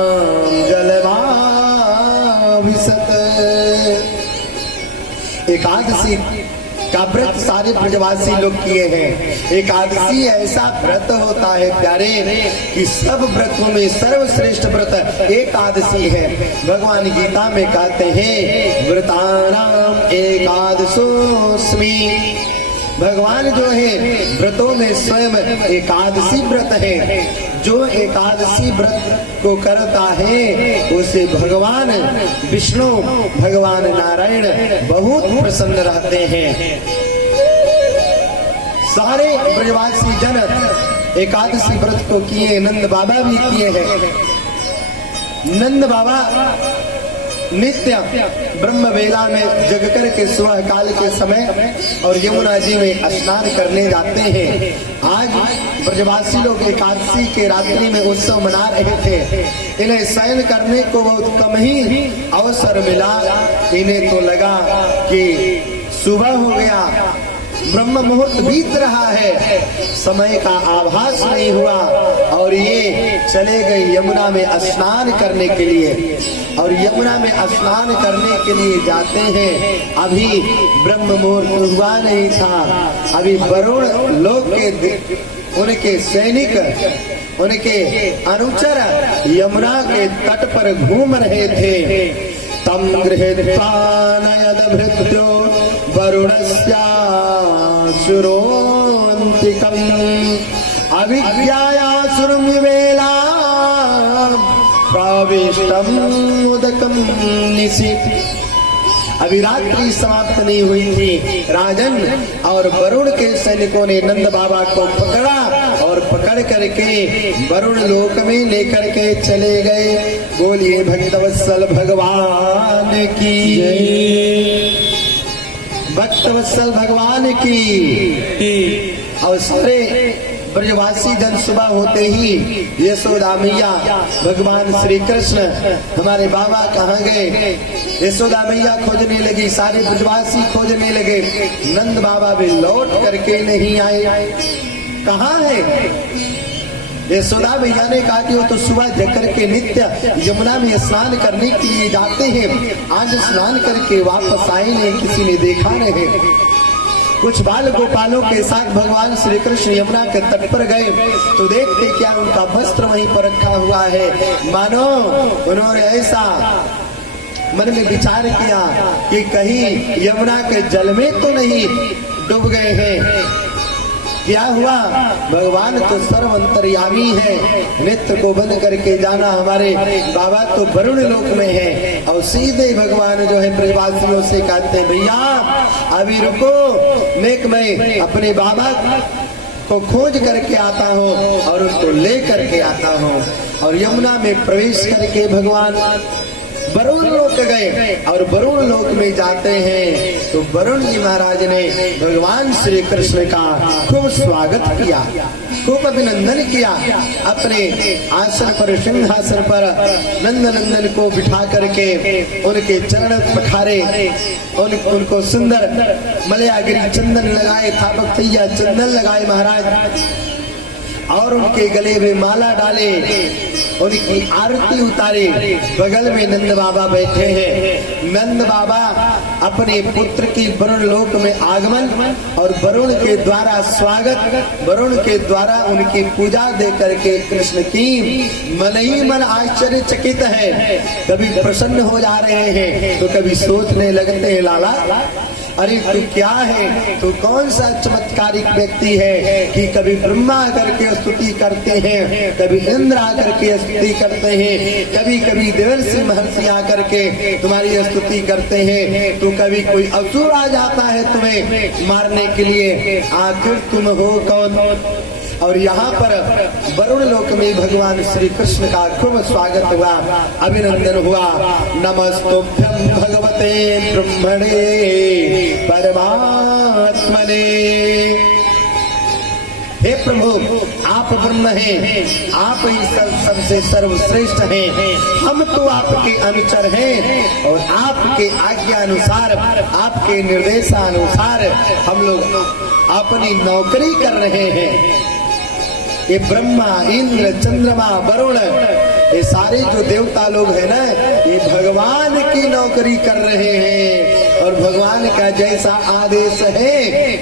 जलवाभिषत। एकादशी का व्रत सारे ब्रजवासी लोग किए हैं। एकादशी ऐसा व्रत होता है प्यारे कि सब व्रतों में सर्वश्रेष्ठ व्रत एकादशी है। भगवान गीता में कहते हैं व्रतानाम एकादशोऽस्मि। भगवान जो है व्रतों में स्वयं एकादशी व्रत है। जो एकादशी व्रत को करता है उसे भगवान विष्णु भगवान नारायण बहुत प्रसन्न रहते हैं। सारे ब्रजवासी जन एकादशी व्रत को किए। नंद बाबा भी किए हैं। नंद बाबा नित्य ब्रह्म वेला में जग कर के सुबह काल के समय और यमुना जी में स्नान करने जाते हैं। आज ब्रजवासी लोग एकादशी के रात्रि में उत्सव मना रहे थे। इन्हें शयन करने को बहुत कम ही अवसर मिला। इन्हें तो लगा कि सुबह हो गया, ब्रह्म मुहूर्त बीत रहा है, समय का आभास नहीं हुआ और ये चले गए यमुना में स्नान करने के लिए। और यमुना में स्नान करने के लिए जाते हैं। अभी ब्रह्म मुहूर्त हुआ नहीं था। अभी वरुण लोक के उनके सैनिक, उनके अनुचर यमुना के तट पर घूम रहे थे। तम गृहीत्वा नयदभृत्यो वरुणस्याशुरोऽन्तिकम् अभिज्ञायासुरं विवेला प्रविष्टम् उदकम् निशीथ। अभी रात्रि समाप्त नहीं हुई थी। राजन और वरुण के सैनिकों ने नंद बाबा को पकड़ा और पकड़ करके वरुण लोक में लेकर के चले गए। बोलिए भक्तवत्सल भगवान की जय, भक्तवत्सल भगवान की। और सारे ब्रजवासी जन सुबह होते ही यशोदा मैया, भगवान श्री कृष्ण हमारे बाबा कहाँ गए, यशोदा मैया खोजने लगी, सारे ब्रजवासी खोजने लगे। नंद बाबा भी लौट करके नहीं आए। कहाँ है? यशोदा मैया ने कहा कि वो तो सुबह जकर के नित्य यमुना में स्नान करने के लिए जाते हैं, आज स्नान करके वापस आए नहीं, किसी ने देखा नहीं। कुछ बाल गोपालों के साथ भगवान श्री कृष्ण यमुना के तट पर गए तो देखते क्या उनका वस्त्र वहीं पर रखा हुआ है। मानो उन्होंने ऐसा मन में विचार किया कि कहीं यमुना के जल में तो नहीं डूब गए हैं। क्या हुआ? भगवान तो सर्व अंतर्यामी है, नेत्र को बंद करके जाना। हमारे बाबा तो वरुण लोक में है। और सीधे भगवान जो है ब्रजवासियों से कहते हैं भैया अभी रुको, मैं अपने बाबा को खोज करके आता हूँ और उनको ले करके आता हूँ। और यमुना में प्रवेश करके भगवान वरुण लोक गए और वरुण लोक में जाते हैं तो वरुण जी महाराज ने भगवान श्री कृष्ण का खूब स्वागत किया, खूब अभिनंदन किया। अपने आसन पर, सिंहासन पर नंद नंदन को बिठा करके उनके चरण पखारे, उनको सुंदर मलयागिरी चंदन लगाए, थापक थैया चंदन लगाए महाराज, और उनके गले में माला डाले, उनकी आरती उतारे। बगल में नंद बाबा बैठे हैं। नंद बाबा अपने पुत्र की वरुण लोक में आगमन और वरुण के द्वारा स्वागत, वरुण के द्वारा उनकी पूजा दे करके कृष्ण की मन ही मन आश्चर्यचकित है। कभी प्रसन्न हो जा रहे हैं तो कभी सोचने लगते हैं लाला अरे तू क्या है, तू कौन सा चमत्कारिक व्यक्ति है कि कभी ब्रह्मा करके स्तुति करते हैं, कभी इंद्र आकर के स्तुति करते हैं, कभी कभी देवर्षि महर्षि आकर के तुम्हारी स्तुति करते हैं, तो कभी कोई असुर आ जाता है तुम्हें मारने के लिए। आखिर तुम हो कौन? और यहाँ पर वरुण लोक में भगवान श्री कृष्ण का खूब स्वागत हुआ, अभिनंदन हुआ। नमस्तुभ्यं भगवते ब्रह्मणे परमात्मने। हे प्रभु, आप ब्रह्म हैं, आप ही सबसे सर्वश्रेष्ठ हैं। हम तो आपके अनुचर हैं और आपके आज्ञा अनुसार, आपके निर्देशानुसार हम लोग अपनी नौकरी कर रहे हैं। ये ब्रह्मा, इंद्र, चंद्रमा, वरुण, ये सारे जो देवता लोग हैं ना, ये भगवान की नौकरी कर रहे हैं और भगवान का जैसा आदेश है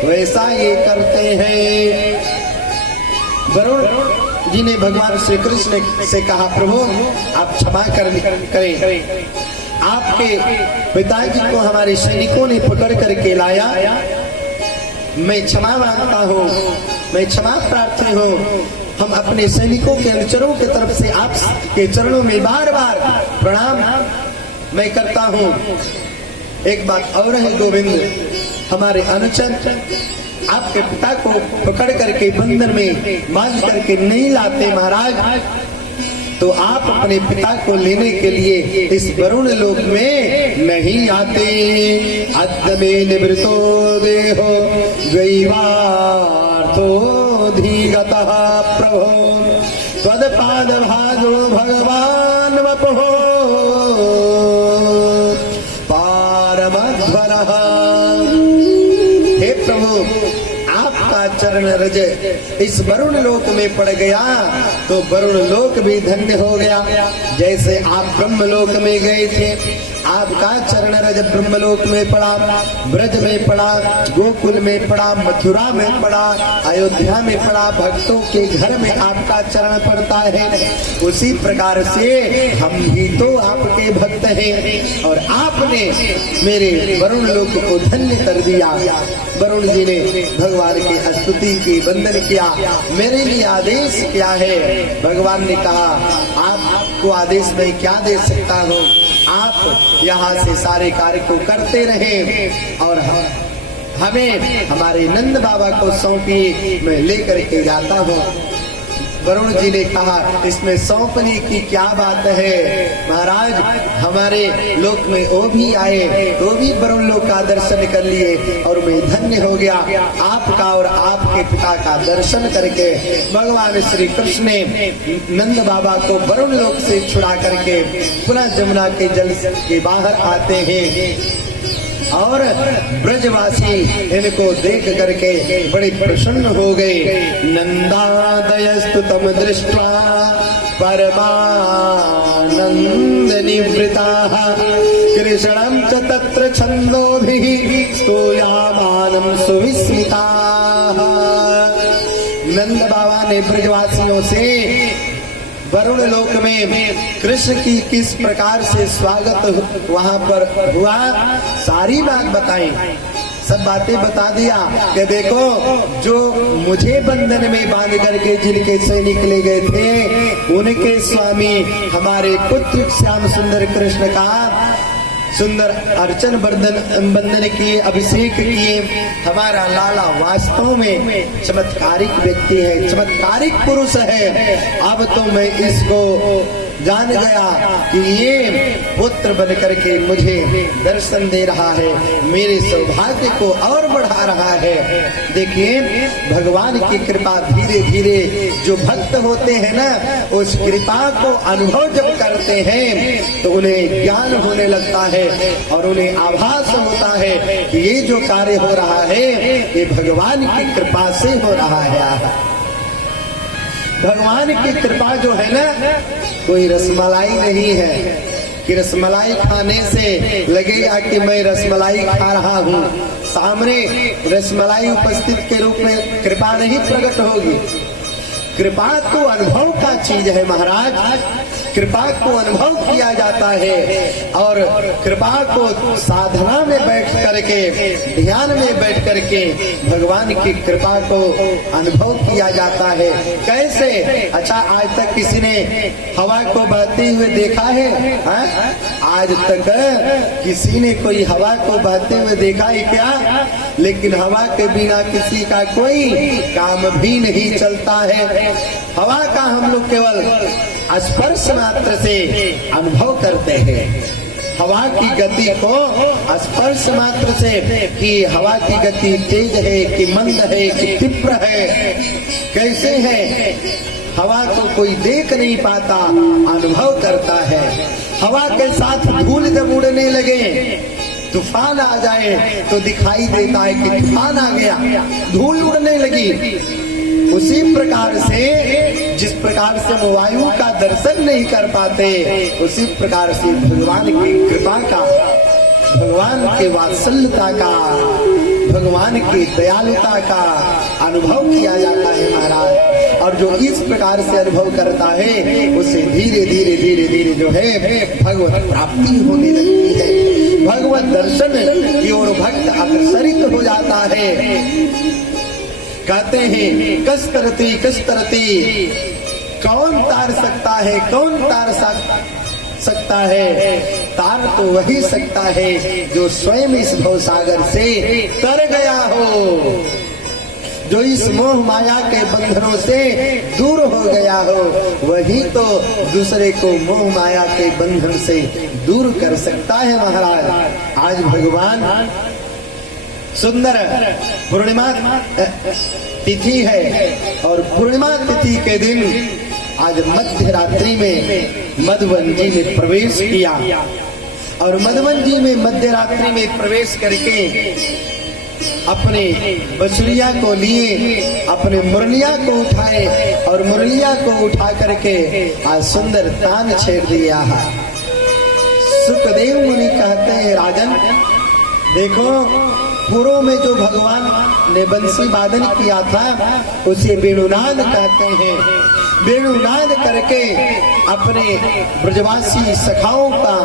वैसा ये करते हैं। वरुण जी ने भगवान श्री कृष्ण से कहा, प्रभु आप क्षमा करें, आपके पिताजी को हमारे सैनिकों ने पकड़ करके लाया, मैं क्षमा मांगता हूँ, मैं क्षमा प्रार्थी हूँ। हम अपने सैनिकों के अनुचरों की तरफ से आपके चरणों में बार बार प्रणाम मैं करता हूँ। एक बात और है गोविंद, हमारे अनुचर आपके पिता को पकड़ करके बंधन में बांध करके नहीं लाते महाराज, तो आप अपने पिता को लेने के लिए इस वरुण लोक में नहीं आते। अद्य मे निवृतो देहो द्वैवार्थो धीगतः प्रभो त्वदपाद भाजो भगवान वपुः पारमध्वरः। हे प्रभु, आपका चरण रज इस वरुण लोक में पड़ गया तो वरुण लोक भी धन्य हो गया। जैसे आप ब्रह्म लोक में गए थे, आपका चरण रज ब्रह्म लोक में पड़ा, ब्रज में पड़ा, गोकुल में पड़ा, मथुरा में पड़ा, अयोध्या में पड़ा, भक्तों के घर में आपका चरण पड़ता है। उसी प्रकार से हम भी तो आपके भक्त हैं और आपने मेरे वरुण लोक को धन्य कर दिया। वरुण जी ने भगवान की स्तुति की, वंदन किया, मेरे लिए आदेश क्या है? भगवान ने कहा, आपको आदेश मैं क्या दे सकता हूँ, आप यहाँ से सारे कार्य को करते रहे और हमें हमारे नंद बाबा को सौंपिए, मैं लेकर के जाता हूँ। वरुण जी ने कहा, इसमें सौंपने की क्या बात है महाराज, हमारे लोक में वो भी आए, वो भी वरुण लोक का दर्शन कर लिए और मैं धन्य हो गया। आपका और आपके पिता का दर्शन करके भगवान श्री कृष्ण ने नंद बाबा को वरुण लोक से छुड़ा करके पुनः जमुना के जल के बाहर आते हैं और ब्रजवासी इनको देख करके बड़े प्रसन्न हो गए। नंदादयस्तु तम दृष्ट्वा परमानंद निवृताः कृष्णं च तत्र छन्दोभिः स्तूयमानं सुविस्मिताः। नंद बाबा ने ब्रजवासियों से वरुण लोक में कृष्ण की किस प्रकार से स्वागत वहां पर हुआ सारी बात बताई, सब बातें बता दिया कि देखो, जो मुझे बंधन में बांध करके जिनके सैनिक ले गए थे उनके स्वामी हमारे पुत्र श्याम सुंदर कृष्ण का सुंदर अर्चन बंदन किए, अभिषेक किए। हमारा लाला वास्तव में चमत्कारिक व्यक्ति है, चमत्कारिक पुरुष है। अब तो मैं इसको जान गया कि ये पुत्र बन करके मुझे दर्शन दे रहा है, मेरे सौभाग्य को और बढ़ा रहा है। देखिए, भगवान की कृपा धीरे धीरे जो भक्त होते हैं ना, उस कृपा को अनुभव जब करते हैं तो उन्हें ज्ञान होने लगता है और उन्हें आभास होता है कि ये जो कार्य हो रहा है ये भगवान की कृपा से हो रहा है। भगवान की कृपा जो है ना, कोई रसमलाई नहीं है कि रसमलाई खाने से लगेगा कि मैं रसमलाई खा रहा हूँ। सामने रसमलाई उपस्थित के रूप में कृपा नहीं प्रकट होगी। कृपा तो अनुभव का चीज है महाराज। कृपा को अनुभव किया जाता है और कृपा को साधना में बैठ करके, ध्यान में बैठ करके भगवान की कृपा को अनुभव किया जाता है। कैसे? अच्छा, आज तक किसी ने हवा को बहते हुए देखा है? आज तक किसी ने कोई हवा को बहते हुए देखा है क्या? लेकिन हवा के बिना किसी का कोई काम भी नहीं चलता है। हवा का हम लोग केवल स्पर्श मात्र से अनुभव करते हैं। हवा की गति को स्पर्श मात्र से कि हवा की गति तेज है कि मंद है कि तीव्र है, कैसे है, हवा को कोई देख नहीं पाता, अनुभव करता है। हवा के साथ धूल जब उड़ने लगे, तूफान आ जाए तो दिखाई देता है कि तूफान आ गया, धूल उड़ने लगी। उसी प्रकार से जिस प्रकार से हम वायु का दर्शन नहीं कर पाते, उसी प्रकार से भगवान की कृपा का, भगवान के वात्सल्यता का, भगवान की दयालुता का अनुभव किया जाता है महाराज। और जो इस प्रकार से अनुभव करता है, उसे धीरे धीरे धीरे धीरे जो है भगवत प्राप्ति होने लगती है। भगवत दर्शन की ओर भक्त अग्रसरित हो जाता है। कहते हैं कस्तरती कौन तार सकता है, कौन तार सकता है? तार तो वही सकता है जो स्वयं इस भव सागर से तर गया हो, जो इस मोह माया के बंधनों से दूर हो गया हो, वही तो दूसरे को मोह माया के बंधन से दूर कर सकता है महाराज। आज भगवान सुंदर पूर्णिमा तिथि है और पूर्णिमा तिथि के दिन आज मध्य रात्रि में मधुवन जी में प्रवेश किया और मधुवन जी में मध्य रात्रि में प्रवेश करके अपने बसुरिया को लिए, अपने मुरलिया को उठाए और मुरलिया को उठा करके आज सुंदर तान छेड़ दिया। सुखदेव मुनि कहते हैं, राजन देखो, पूर्व में जो भगवान ने बंसी वादन किया था उसे वेणुनाद कहते हैं। वेणुनाद करके अपने ब्रजवासी सखाओं का,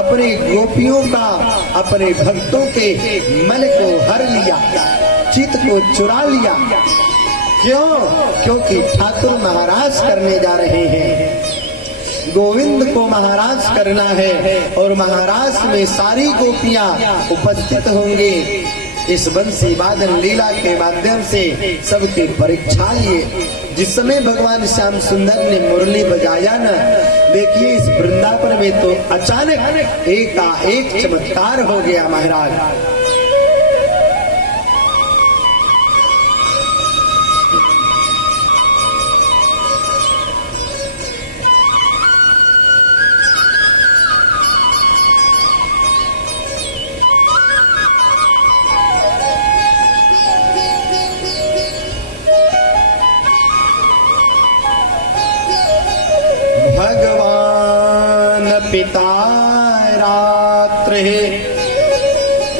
अपने गोपियों का, अपने भक्तों के मन को हर लिया, चित्त को चुरा लिया। क्यों? क्योंकि ठाकुर महाराज करने जा रहे हैं, गोविंद को महाराज करना है और महाराज में सारी गोपियां उपस्थित होंगी। इस बंसी वादन लीला के माध्यम से सबकी परीक्षा लिए। जिस समय भगवान श्याम सुंदर ने मुरली बजाया न, देखिए इस वृंदावन में तो अचानक एक चमत्कार हो गया महाराज। पिता रात्र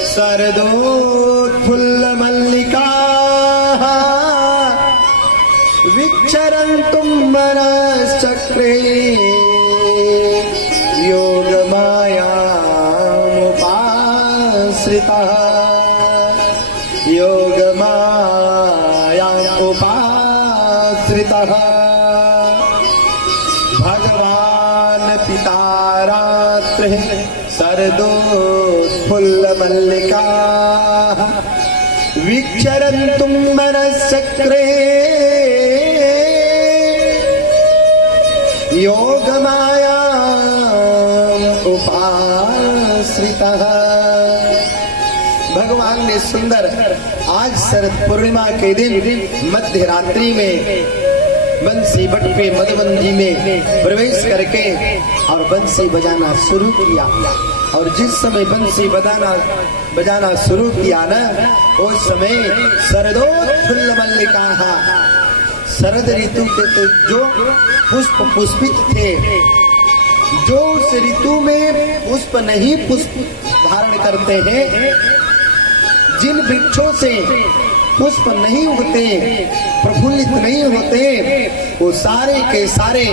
शरदोत्फुल्ल मल्लिका विचरन्तुं मनश्चक्रे योगमायामुपाश्रितः योगमायामुपाश्रितः भगवान पिता रात्र शरदोत्फुल्ल मल्लिका विचरन्तुं मनश्चक्रे योगमायाम् उपाश्रितः। भगवान ने सुंदर आज शरद पूर्णिमा के दिन मध्य रात्रि में बंसी बट पे मधुवन जी में प्रवेश करके और बंसी बजाना शुरू किया। और जिस समय बंसी बजाना शुरू किया ना, उस समय शरदोत्फुल्ल मल्लिका, शरद ऋतु के तो जो पुष्प पुष्पित थे, जो उस ऋतु में पुष्प नहीं पुष्प धारण करते हैं, जिन वृक्षों से पुष्प नहीं उगते, प्रफुल्लित नहीं होते, वो सारे के सारे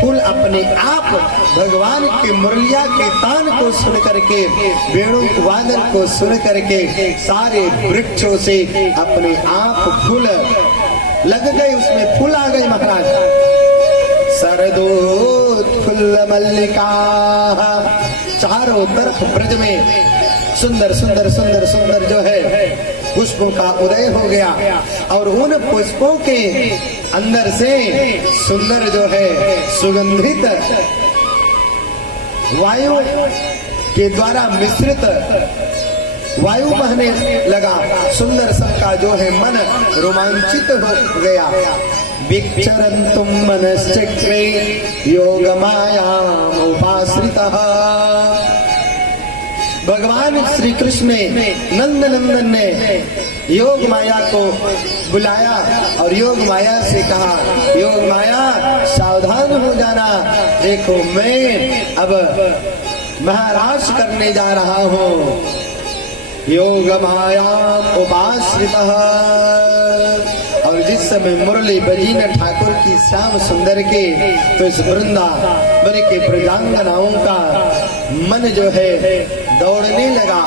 फूल अपने आप भगवान के मुरलिया के तान को सुन करके, वेणु वादन को सुन करके सारे वृक्षों से अपने आप फूल लग गए, उसमें फूल आ गए महाराज। सरदोत्फुल्ल मल्लिका, चारों तरफ ब्रज में सुंदर सुंदर सुंदर सुंदर जो है पुष्पों का उदय हो गया, और उन पुष्पों के अंदर से सुंदर जो है सुगंधित वायु के द्वारा मिश्रित वायु बहने लगा। सुंदर सबका जो है मन रोमांचित हो गया। विचरन्तुं मनश्चक्रे योगमायाम् उपाश्रितः, भगवान श्री कृष्ण ने नंद नंदन ने योग माया को बुलाया और योग माया से कहा, योग माया सावधान हो जाना, देखो मैं अब महाराज करने जा रहा हूँ। योग माया उपाश्रितः, और जिस समय मुरली बजी न ठाकुर की श्याम सुंदर के, तो इस वृंदावन के प्रजांगनाओं का मन जो है दौड़ने लगा,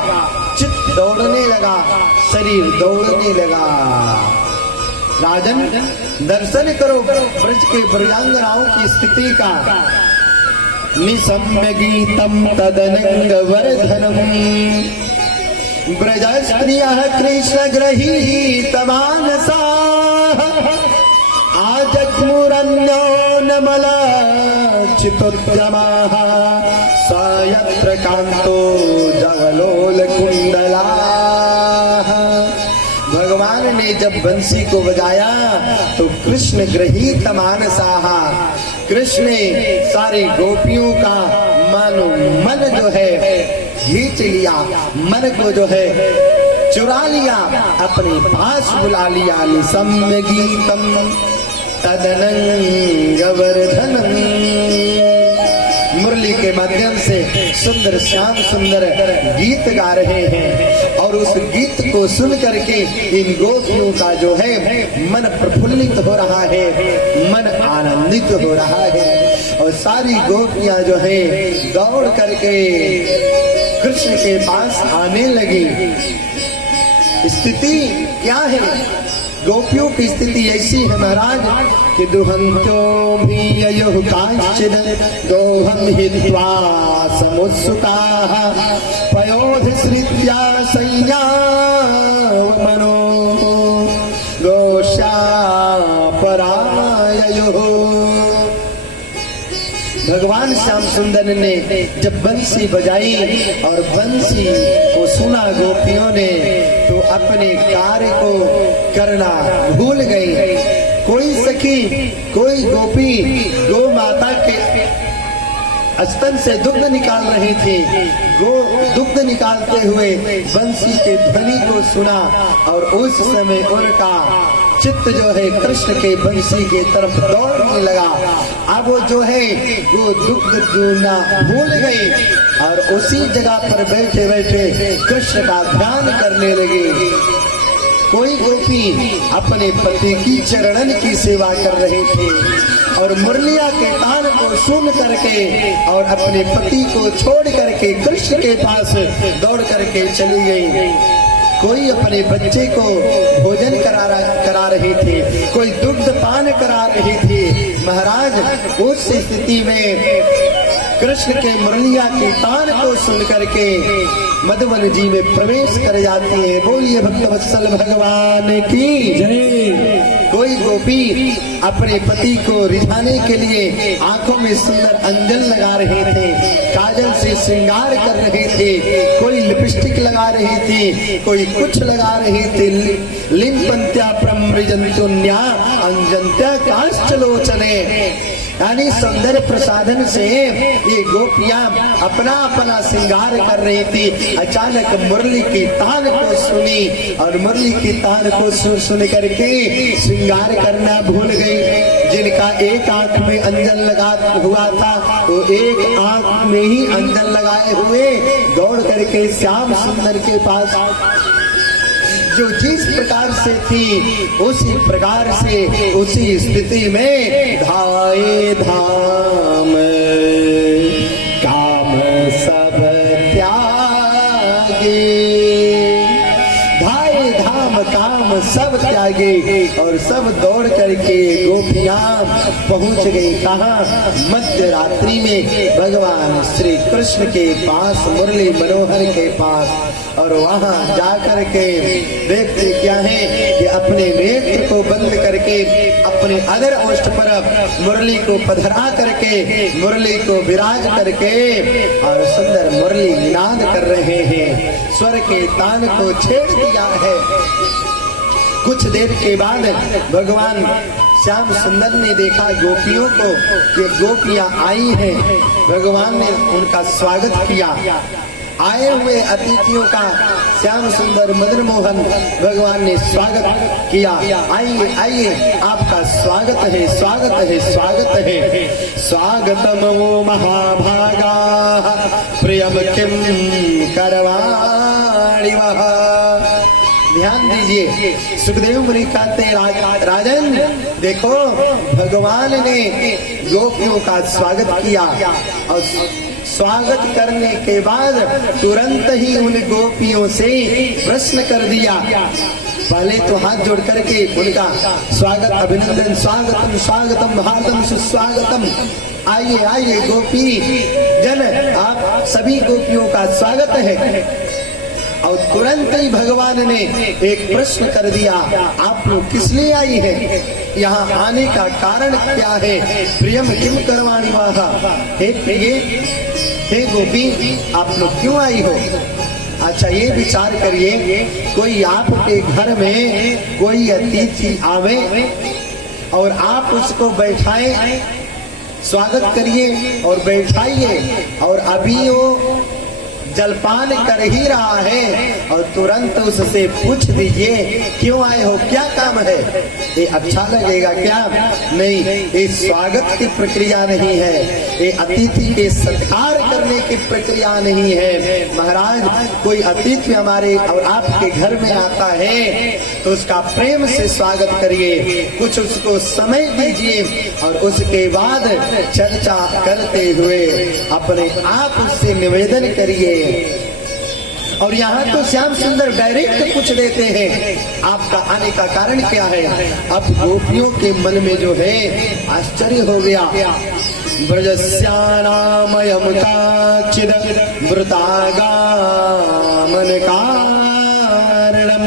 चित्त दौड़ने लगा, शरीर दौड़ने लगा। राजन दर्शन करो ब्रज के प्रजांगनाओं की स्थिति का। निसम्य गीतम तदनंग वर्धनम, ब्रजस्त्रियः कृष्ण गृहीत मानसा, आजग्मुरन्यो नमलक्षितोद्यमाः, स यत्र कान्तो जवलोलकुण्डलाः। भगवान ने जब बंसी को बजाया तो कृष्ण गृहीत मानसाः, कृष्ण ने सारी गोपियों का मानो मन जो है खींच लिया, मन को जो है चुरा लिया, अपने पास बुला लिया। निसम्य गीतम तदनंग वर्धनम, मुरली के माध्यम से सुंदर श्याम सुंदर गीत गा रहे हैं, और उस गीत को सुन करके इन गोपियों का जो है मन प्रफुल्लित हो रहा है, मन आनंदित हो रहा है, और सारी गोपियां जो है दौड़ करके कृष्ण के पास आने लगी। स्थिति क्या है? गोपियों की स्थिति ऐसी है महाराज कि दुहंत्यो भी ययुः कांचन दोहं हित्वा समुत्सुकाः, पयोधश्रित्या संज्ञा मनो दोषा पराययुः। भगवान श्याम सुंदर ने जब बंसी बजाई और बंसी को सुना गोपियों ने, तो अपने कार्य को करना भूल गई। कोई सखी कोई गोपी गौ माता के स्तन से दुग्ध निकाल रही थी, गो दुग्ध निकालते हुए बंसी के ध्वनि को सुना, और उस समय उनका चित्त जो है कृष्ण के बंसी के तरफ दौड़ने लगा। अब वो जो है वो दुग्ध दूना भूल गई और उसी जगह पर बैठे बैठे कृष्ण का ध्यान करने लगे। कोई गोपी अपने पति की चरणन की सेवा कर रहे थे और मुरलिया के तान को सुन करके और अपने पति को छोड़ करके कृष्ण के पास दौड़ करके चली गई। कोई अपने बच्चे को भोजन करा रहे थे, कोई दुग्ध पान करा रहे थे। महाराज उस स्थिति में कृष्ण के मुरलिया के तान को सुन करके मधुवन जी में प्रवेश कर जाती है। बोलिए भक्तवत्सल भगवान की जय। कोई गोपी अपने पति को रिझाने के लिए आंखों में सुंदर अंजन लगा रहे थे, काजल से श्रृंगार कर रहे थे, कोई लिपस्टिक लगा रही थी, कोई कुछ लगा रही थी। लिंपंत्या प्रमृजंतुन्या अंजंत्या काश्चलोचने, यानी सौंदर्य प्रसाधन से ये गोपियां अपना अपना श्रृंगार कर रही थी। अचानक मुरली की तान को सुनी और मुरली की तान को सुन करके श्रृंगार करना भूल गई। जिनका एक आंख में अंजन लगा हुआ था वो एक आंख में ही अंजन लगाए हुए दौड़ करके श्याम सुंदर के पास जो जिस प्रकार से थी उसी प्रकार से उसी स्थिति में धाये धाम काम सब त्यागे, धाये धाम काम सब त्यागे और सब दौड़ करके गोपियां पहुंच गई कहाँ? मध्य रात्रि में भगवान श्री कृष्ण के पास, मुरली मनोहर के पास। और वहां जाकर के देखते क्या है कि अपने नेत्र को बंद करके अपने अधर ओष्ठ पर मुरली को पधरा करके मुरली को विराज करके और सुंदर मुरली निनाद कर रहे हैं, स्वर के तान को छेड़ दिया है। कुछ देर के बाद भगवान श्याम सुंदर ने देखा गोपियों को कि गोपियां आई हैं। भगवान ने उनका स्वागत किया। आए हुए अतिथियों का श्याम सुंदर मदन मोहन भगवान ने स्वागत किया। आइए आइए, आपका स्वागत है, स्वागत है, स्वागत है। स्वागतम वो महाभागा प्रियम किम करवाणि वह। ध्यान दीजिए, सुखदेव मुनि कहते हैं राजन देखो, भगवान ने गोपियों का स्वागत किया और स्वागत करने के बाद तुरंत ही उन गोपियों से प्रश्न कर दिया। पहले तो हाथ जोड़ करके उनका स्वागत, अभिनंदन, स्वागतम स्वागतम हार्दम सुस्वागतम। आइए आइए गोपी जन, आप सभी गोपियों का स्वागत है। और तुरंत ही भगवान ने एक प्रश्न कर दिया, आप लोग किस लिए आई है? यहाँ आने का कारण क्या है? प्रियम किम करवाणी वाहा, हे प्रिय, हे गोपी, आप लोग क्यों आई हो? अच्छा ये विचार करिए, कोई आपके घर में कोई अतिथि आवे और आप उसको बैठाए, स्वागत करिए और बैठाइए, और अभी वो जलपान कर ही रहा है और तुरंत उससे पूछ दीजिए क्यों आए हो, क्या काम है? ये अच्छा लगेगा क्या? नहीं, ये स्वागत की प्रक्रिया नहीं है, ये अतिथि के सत्कार करने की प्रक्रिया नहीं है। महाराज, कोई अतिथि हमारे और आपके घर में आता है तो उसका प्रेम से स्वागत करिए, कुछ उसको समय दीजिए और उसके बाद चर्चा करते हुए अपने आप उससे निवेदन करिए। और यहाँ तो श्याम सुंदर डायरेक्ट पूछ देते हैं, आपका आने का कारण क्या है? अब गोपियों के मन में जो है आश्चर्य हो गया। ब्रजस्यानामयम काचिद वृतागामन कारणम,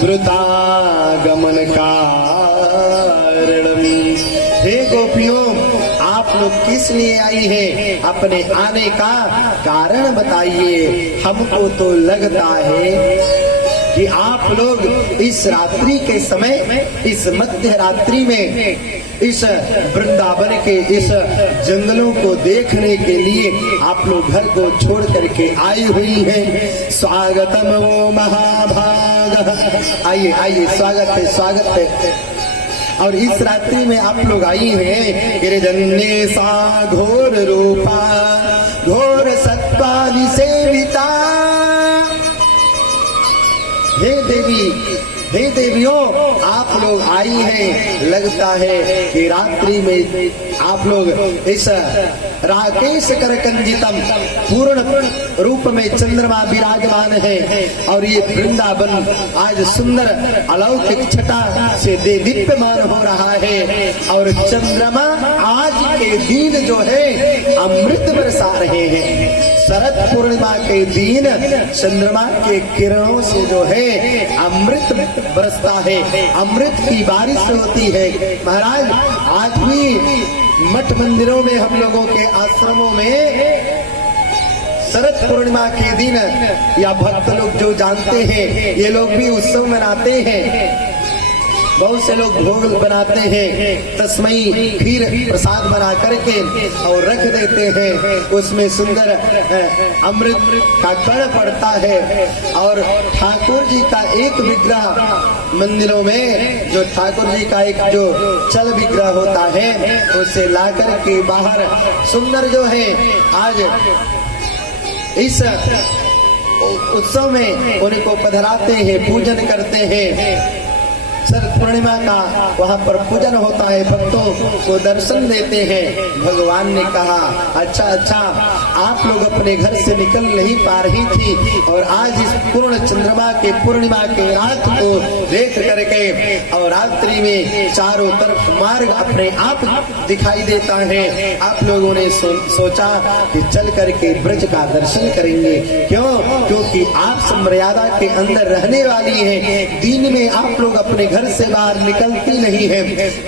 वृतागमन कारणम। हे गोपियों, आप लोग किस लिए आई हैं? अपने आने का कारण बताइए। हमको तो लगता है कि आप लोग इस रात्रि के समय, इस मध्य रात्रि में इस वृंदावन के इस जंगलों को देखने के लिए आप लोग घर को छोड़ करके आई हुई हैं। स्वागतम वो महाभाग, आइए आइए, स्वागत है, स्वागत है। और इस रात्रि में आप लोग आई हैं, गिरिजन्य सा घोर रूपा घोर सत्वादि सेविता। हे देवी, हे देवियों, आप लोग आई हैं, लगता है कि रात्रि में आप लोग इस राकेश करकंजितम पूर्ण रूप में चंद्रमा विराजमान है और ये वृंदावन आज सुंदर अलौकिक छटा से दीप्यमान हो रहा है। और चंद्रमा आज के दिन जो है अमृत बरसा रहे हैं। शरद पूर्णिमा के दिन चंद्रमा के किरणों से जो है अमृत बरसता है, अमृत की बारिश होती है। महाराज, आज भी मठ मंदिरों में, हम लोगों के आश्रमों में शरद पूर्णिमा के दिन, या भक्त लोग जो जानते हैं, ये लोग भी उत्सव मनाते हैं। बहुत से लोग भोग बनाते हैं, तस्मई खीर प्रसाद बना करके और रख देते हैं, उसमें सुंदर अमृत का कण पड़ता है। और ठाकुर जी का एक विग्रह मंदिरों में, जो ठाकुर जी का एक जो चल विग्रह होता है, उसे ला करके बाहर सुंदर जो है आज इस उत्सव में उनको पधराते हैं, पूजन करते हैं। शरद पूर्णिमा का वहाँ पर पूजन होता है, भक्तों को दर्शन देते हैं। भगवान ने कहा अच्छा आप लोग अपने घर से निकल नहीं पा रही थी और आज इस पूर्ण चंद्रमा के पूर्णिमा के रात को देख करके और रात्रि में चारों तरफ मार्ग अपने आप दिखाई देता है। आप लोगों ने सोचा कि चल करके ब्रज का दर्शन करेंगे। क्यों? क्योंकि आप मर्यादा के अंदर रहने वाली है। दिन में आप लोग अपने घर से बाहर निकलती नहीं है।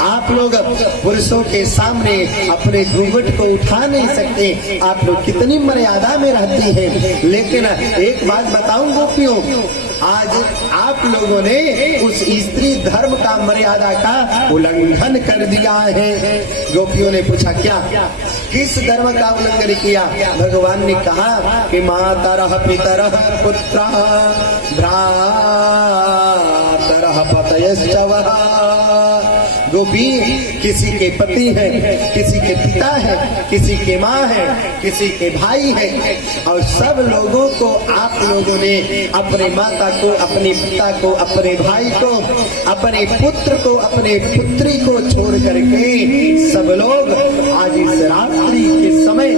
आप लोग पुरुषों के सामने अपने घूंघट को उठा नहीं सकते। आप लोग कितनी मर्यादा में रहती हैं। लेकिन एक बात बताऊं गोपियों, आज आप लोगों ने उस स्त्री धर्म का मर्यादा का उल्लंघन कर दिया है। गोपियों ने पूछा क्या? किस धर्म का उल्लंघन किया? भगवान ने कहा कि मातरः पितरः पुत्रः भ्रातरः पतयश्च वः। गोपी किसी के पति है, किसी के पिता है, किसी के माँ है, किसी के भाई है और सब लोगों को आप लोगों ने अपने माता को, अपने पिता को, अपने भाई को, अपने पुत्र को, अपने पुत्री को छोड़ करके सब लोग आज इस रात्रि के समय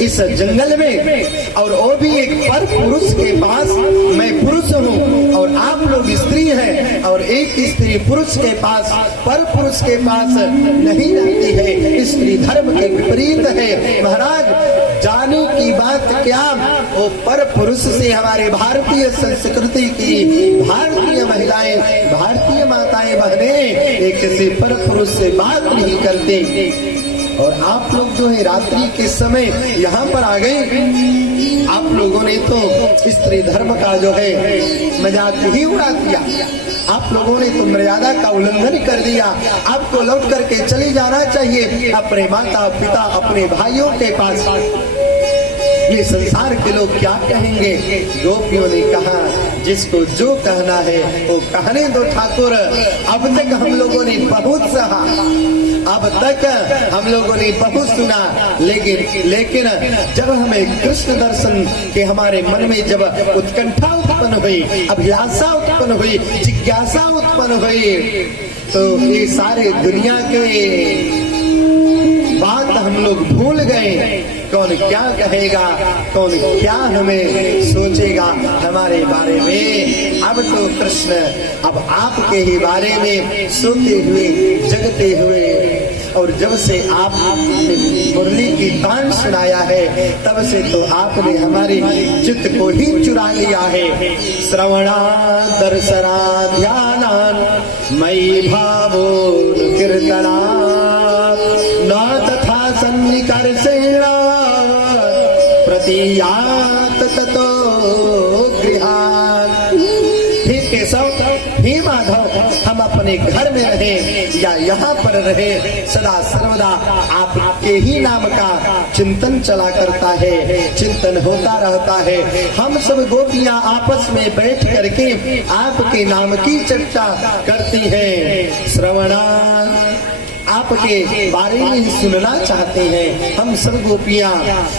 इस जंगल में और वो भी एक पर पुरुष के पास, मैं पुरुष हूँ और आप लोग स्त्री हैं और एक स्त्री पुरुष के पास, पर पुरुष के पास नहीं रहती है। स्त्री धर्म के विपरीत है। महाराज जाने की बात क्या, वो पर पुरुष से हमारे भारतीय संस्कृति की भारतीय महिलाएं, भारतीय माताएं बहने एक से पर पुरुष से बात नहीं करते। और आप लोग जो है रात्रि के समय यहाँ पर आ गए। आप लोगों ने तो स्त्री धर्म का जो है मजाक ही उड़ा दिया। आप लोगों ने तो मर्यादा का उल्लंघन कर दिया। आपको लौट करके चले जाना चाहिए अपने माता पिता, अपने भाइयों के पास। ये संसार के लोग क्या कहेंगे? गोपियों ने कहा जिसको जो कहना है वो कहने दो ठाकुर। अब तक हम लोगों ने बहुत सहा, अब तक हम लोगों ने बहुत सुना, लेकिन जब हमें कृष्ण दर्शन के हमारे मन में जब उत्कंठा उत्पन्न हुई, अभिलाषा उत्पन्न हुई, जिज्ञासा उत्पन्न हुई, तो ये सारे दुनिया के बात हम लोग भूल गए। कौन क्या कहेगा, कौन क्या हमें सोचेगा हमारे बारे में। अब तो कृष्ण अब आपके ही बारे में सोते हुए, जगते हुए, और जब से आपने मुरली की तान सुनाया है तब से तो आपने हमारी चित्त को ही चुरा लिया है। श्रवणा दर्शना ध्यानान मयि भावो कीर्तना न तथा सन्निकर्षेण प्रतीयात ततो गृहान। हे केशव, हे माधव, हम अपने घर में रहे या यहाँ पर रहे, सदा सर्वदा आपके ही नाम का चिंतन चला करता है, चिंतन होता रहता है। हम सब गोपियाँ आपस में बैठ करके आपके नाम की चर्चा करती हैं। श्रवणा, आपके बारे में ही सुनना चाहते हैं हम सब गोपियाँ।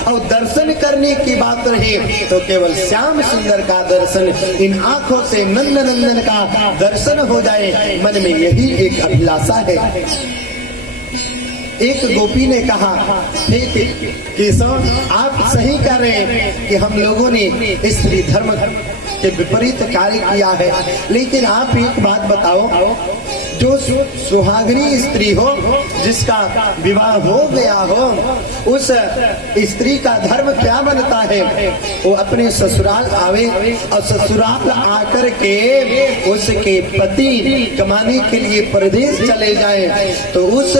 और दर्शन करने की बात रहे तो केवल श्याम सुंदर का दर्शन, इन आंखों से नंद नंदन का दर्शन हो जाए, मन में यही एक अभिलाषा है। एक गोपी ने कहा, ठीक केशव, आप सही कह रहे हैं कि हम लोगों ने स्त्री धर्म के विपरीत कार्य किया है, लेकिन आप एक बात बताओ, जो सुहागिनी स्त्री हो, जिसका विवाह हो गया हो, उस स्त्री का धर्म क्या बनता है? वो अपने ससुराल आवे और ससुराल आकर के उसके पति कमाने के लिए परदेश चले जाए, तो उस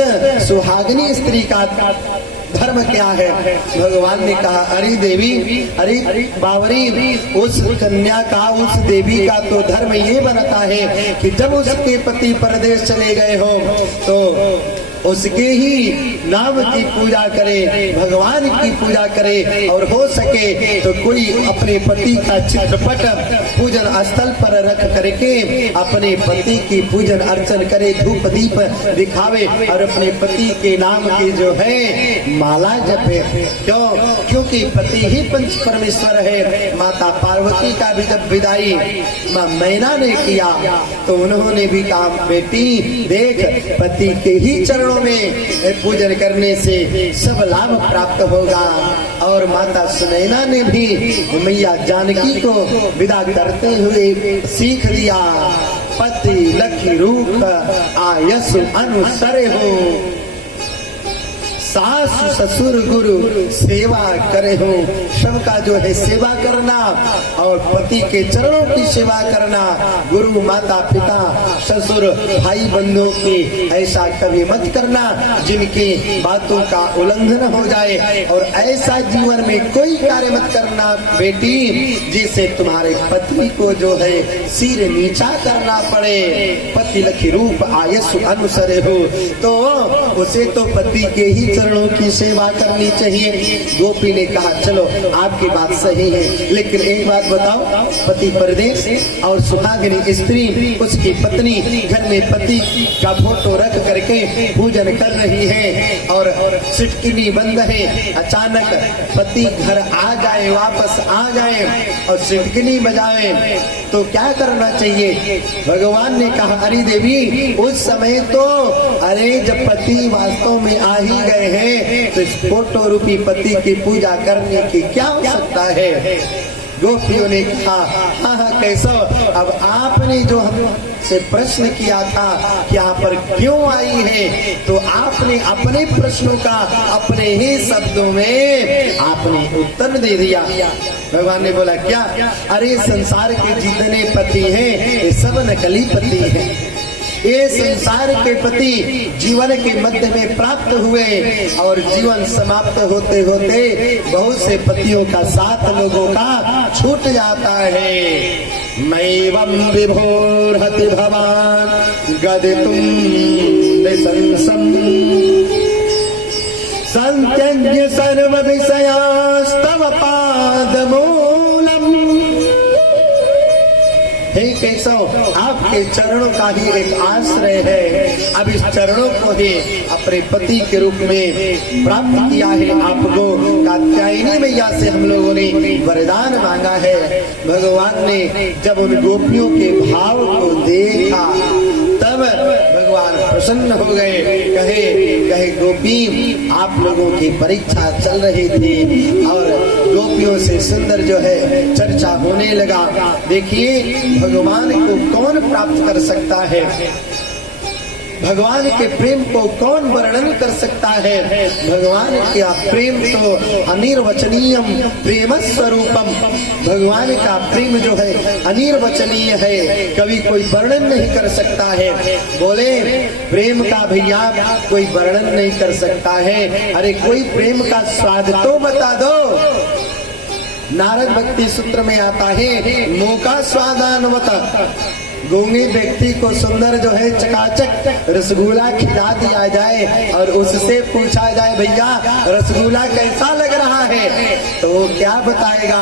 सुहागिनी स्त्री का धर्म क्या है? भगवान ने कहा, अरे देवी, अरे बावरी, उस कन्या का, उस देवी का तो धर्म ये बनता है कि जब उसके पति परदेश चले गए हो तो उसके ही नाम की पूजा करे, भगवान की पूजा करे। और हो सके तो कोई अपने पति का चित्रपट पूजन स्थल पर रख करके अपने पति की पूजन अर्चन करे, धूप दीप दिखावे और अपने पति के नाम की जो है माला जपे। क्यों? क्योंकि पति ही पंच परमेश्वर है। माता पार्वती का भी जब विदाई मां मैना ने किया तो उन्होंने भी कहा, बेटी देख, पति के ही चरणों में पूजन करने से सब लाभ प्राप्त होगा। और माता सुनैना ने भी मैया जानकी को विदा करते हुए सीख दिया, पति लखी रूप आयसु अनुसरे हो, सास ससुर गुरु सेवा करे हो। सबका जो है सेवा करना और पति के चरणों की सेवा करना, गुरु माता पिता ससुर भाई बंधुओं की ऐसा कभी मत करना जिनकी बातों का उल्लंघन हो जाए। और ऐसा जीवन में कोई कार्य मत करना बेटी जिससे तुम्हारे पति को जो है सिर नीचा करना पड़े। पति लखी रूप आयसु अनुसरे हो, तो उसे तो पति के ही चरणों की सेवा करनी चाहिए। गोपी ने कहा, चलो आपकी बात सही है, लेकिन एक बात बताओ, पति परदेश और सुहागिनी स्त्री उसकी पत्नी घर में पति का फोटो रख करके पूजन कर रही है और सिटकिनी बंद है। अचानक पति घर आ जाए, वापस आ जाए और सिटकिनी बजाए तो क्या करना चाहिए? भगवान ने कहा, अरे देवी, उस समय तो अरे जब पति वास्तव में आ ही गए हैं तो इस फोटो रूपी पति की पूजा करने की क्या आवश्यकता है? गोपियों ने कहा, हाँ हाँ कैसा? अब आपने जो हमसे प्रश्न किया था कि यहाँ पर क्यों आई है, तो आपने अपने प्रश्नों का अपने ही शब्दों में आपने उत्तर दे दिया। भगवान ने बोला, क्या? अरे संसार के जितने पति हैं ये सब नकली पति हैं। ये संसार के पति जीवन के मध्य में प्राप्त हुए और जीवन समाप्त होते होते बहुत से पतियों का साथ लोगों का छूट जाता है। मैवं विभोर्हति भवान गदितुं निशंसम् संत्यज्य सर्व विषयास्तव पादमूलम्। हे केशव, आपके चरणों का ही एक आश्रय है। अब इस चरणों को ही अपने पति के रूप में प्राप्त किया है। आपको कात्यायनी मैया से हम लोगों ने वरदान मांगा है। भगवान ने जब उन गोपियों के भाव को देखा तब भगवान प्रसन्न हो गए। कहे गोपी, आप लोगों की परीक्षा चल रही थी और गोपियों से सुंदर जो है चर्चा होने लगा। देखिए, भगवान को कौन प्राप्त कर सकता है? भगवान के प्रेम को कौन वर्णन कर सकता है? भगवान का प्रेम तो अनिर्वचनीयम प्रेम स्वरूपम। भगवान का प्रेम जो है अनिर्वचनीय है, कभी कोई वर्णन नहीं कर सकता है। बोले प्रेम का भैया कोई वर्णन नहीं कर सकता है। अरे कोई प्रेम का स्वाद तो बता दो। नारद भक्ति सूत्र में आता है, मौका स्वादानवत। गूंगे व्यक्ति को सुंदर जो है चकाचक रसगुल्ला खिला दिया जाए और उससे पूछा जाए, भैया रसगुल्ला कैसा लग रहा है, तो वो क्या बताएगा?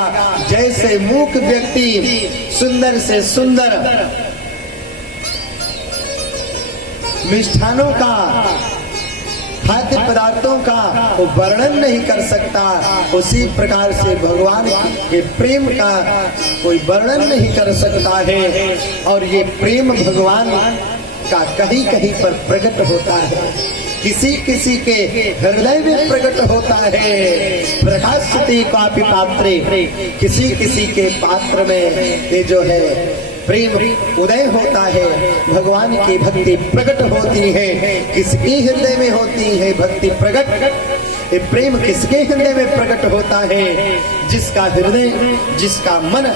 जैसे मूक व्यक्ति सुंदर से सुंदर मिष्ठानों का, खाद्य पदार्थों का वो वर्णन नहीं कर सकता, उसी प्रकार से भगवान के प्रेम का कोई वर्णन नहीं कर सकता है। और ये प्रेम भगवान का कहीं कहीं पर प्रकट होता है, किसी किसी के हृदय में प्रकट होता है। प्रकाशति कापि पात्रे, किसी किसी के पात्र में ये जो है प्रेम उदय होता है। भगवान की भक्ति प्रकट होती है। किसके हृदय में होती है भक्ति प्रकट? ये प्रेम किसके हृदय में प्रकट होता है? जिसका हृदय, जिसका मन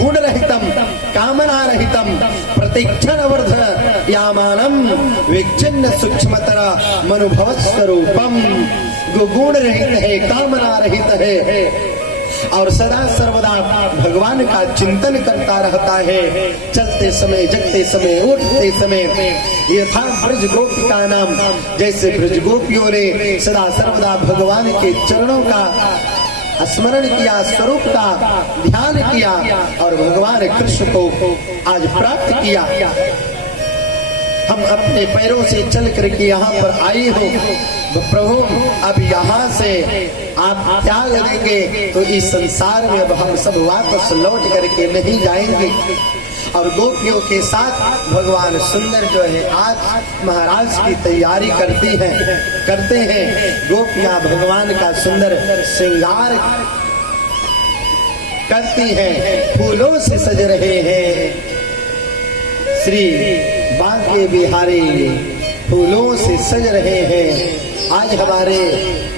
गुण रहितम कामना रहितम प्रतिक्षण वर्ध यामानम विच्छिन्न सूक्ष्मतर मनुभव स्वरूपम। गुण रहित है, कामना रहित है और सदा सर्वदा भगवान का चिंतन करता रहता है। चलते समय, जगते समय, उठते समय ये था ब्रज गोपी का नाम। जैसे ब्रज गोपियों ने सदा सर्वदा भगवान के चरणों का स्मरण किया, स्वरूप का ध्यान किया और भगवान कृष्ण को आज प्राप्त किया। हम अपने पैरों से चल करके यहाँ पर आए हो प्रभु, अब यहाँ से आप त्याग देंगे तो इस संसार में अब हम सब वापस लौट करके नहीं जाएंगे। और गोपियों के साथ भगवान सुंदर जो है आज महाराज की तैयारी करते हैं। गोपियां भगवान का सुंदर श्रृंगार करती हैं, फूलों से सज रहे हैं। श्री बांके बिहारी फूलों से सज रहे हैं। आज हमारे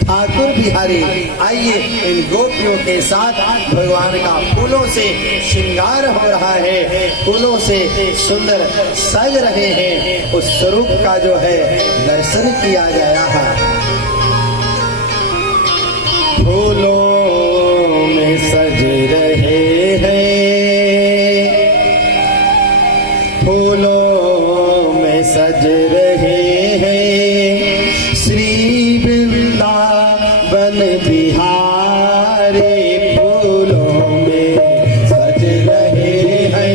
ठाकुर बिहारी आइए इन गोपियों के साथ भगवान का फूलों से श्रृंगार हो रहा है, फूलों से सुंदर सज रहे हैं। उस स्वरूप का जो है दर्शन किया गया है। फूलों में सज रहे हैं, फूलों में सज रहे हैं श्री वृंदावन बिहारी। फूलों में सज रहे हैं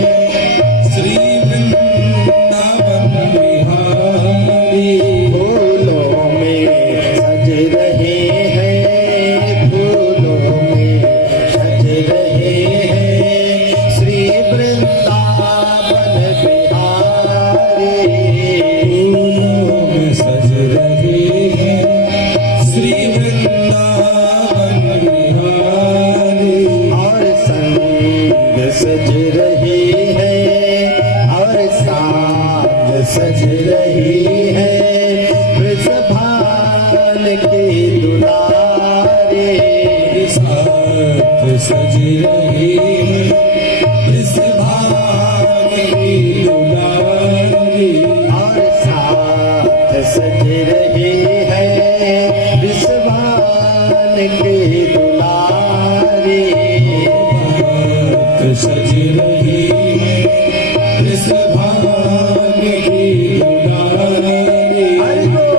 श्री वृंदावन बिहारी। फूलों में सज रहे हैं, फूलों में सज रहे हैं श्री वृंदावन बिहारी। फूलों में सज रहे हैं श्री वृंदावन बिहारी। और संग सज रही है और साथ सज रही है वृषभान की दुलारी। साथ सज रही है वृषभान की दुलारी। और साथ सज रही है वृषभान की दुलारी। साथ सज रही है वृषभान की दुलारी। हरि बोल।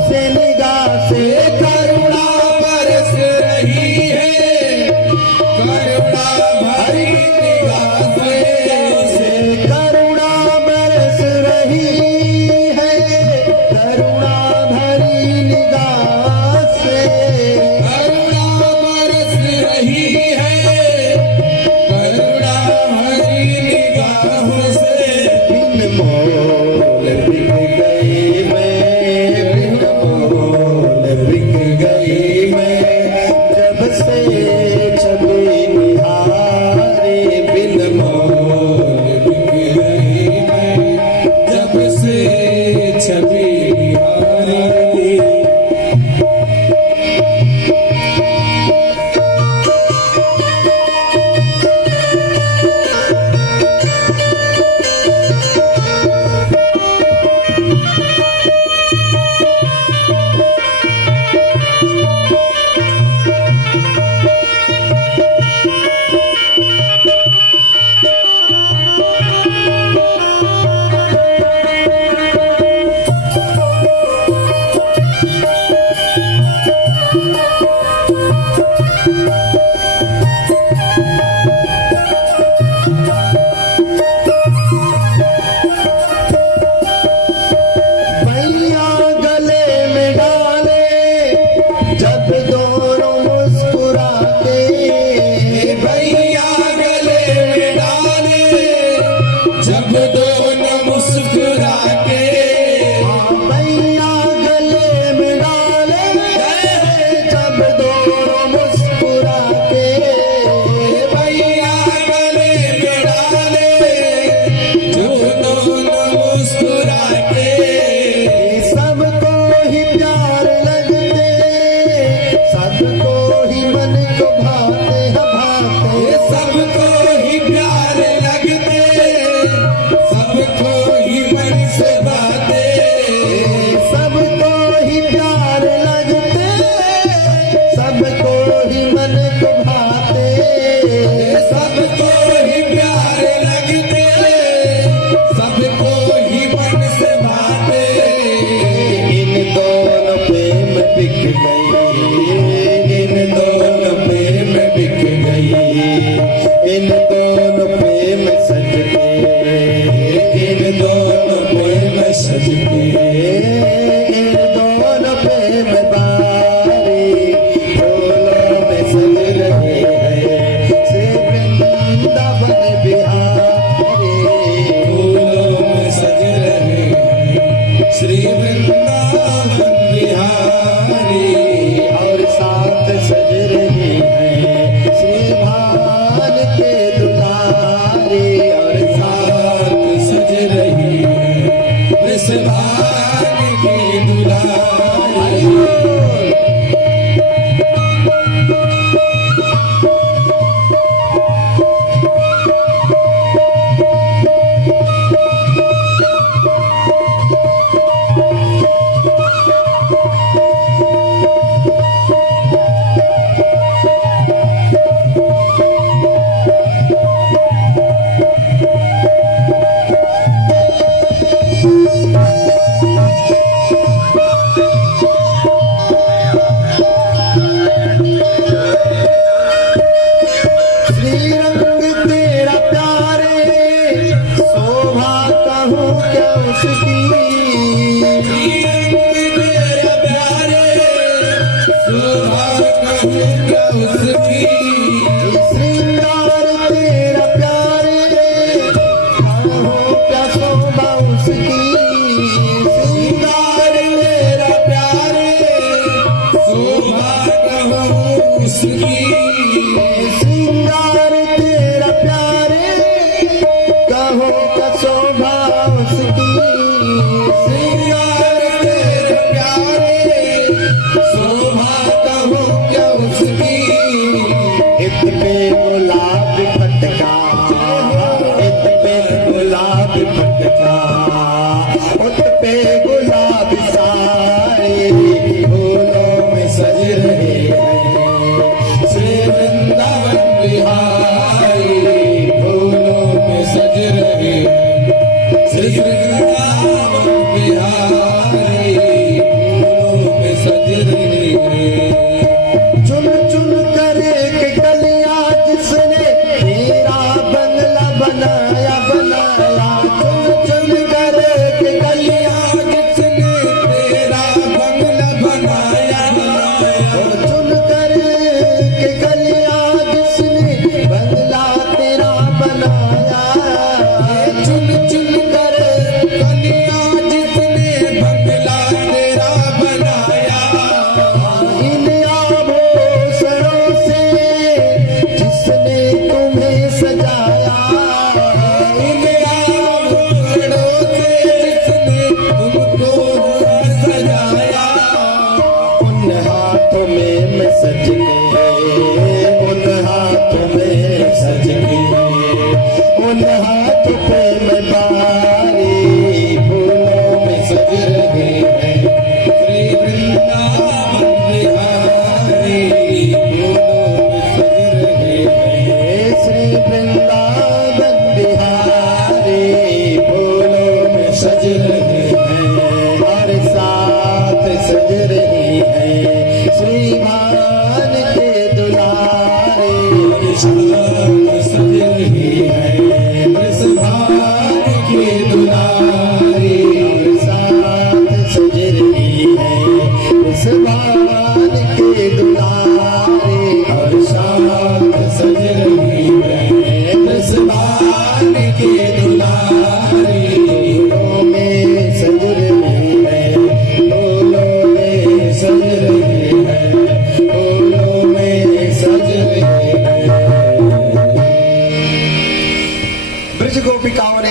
से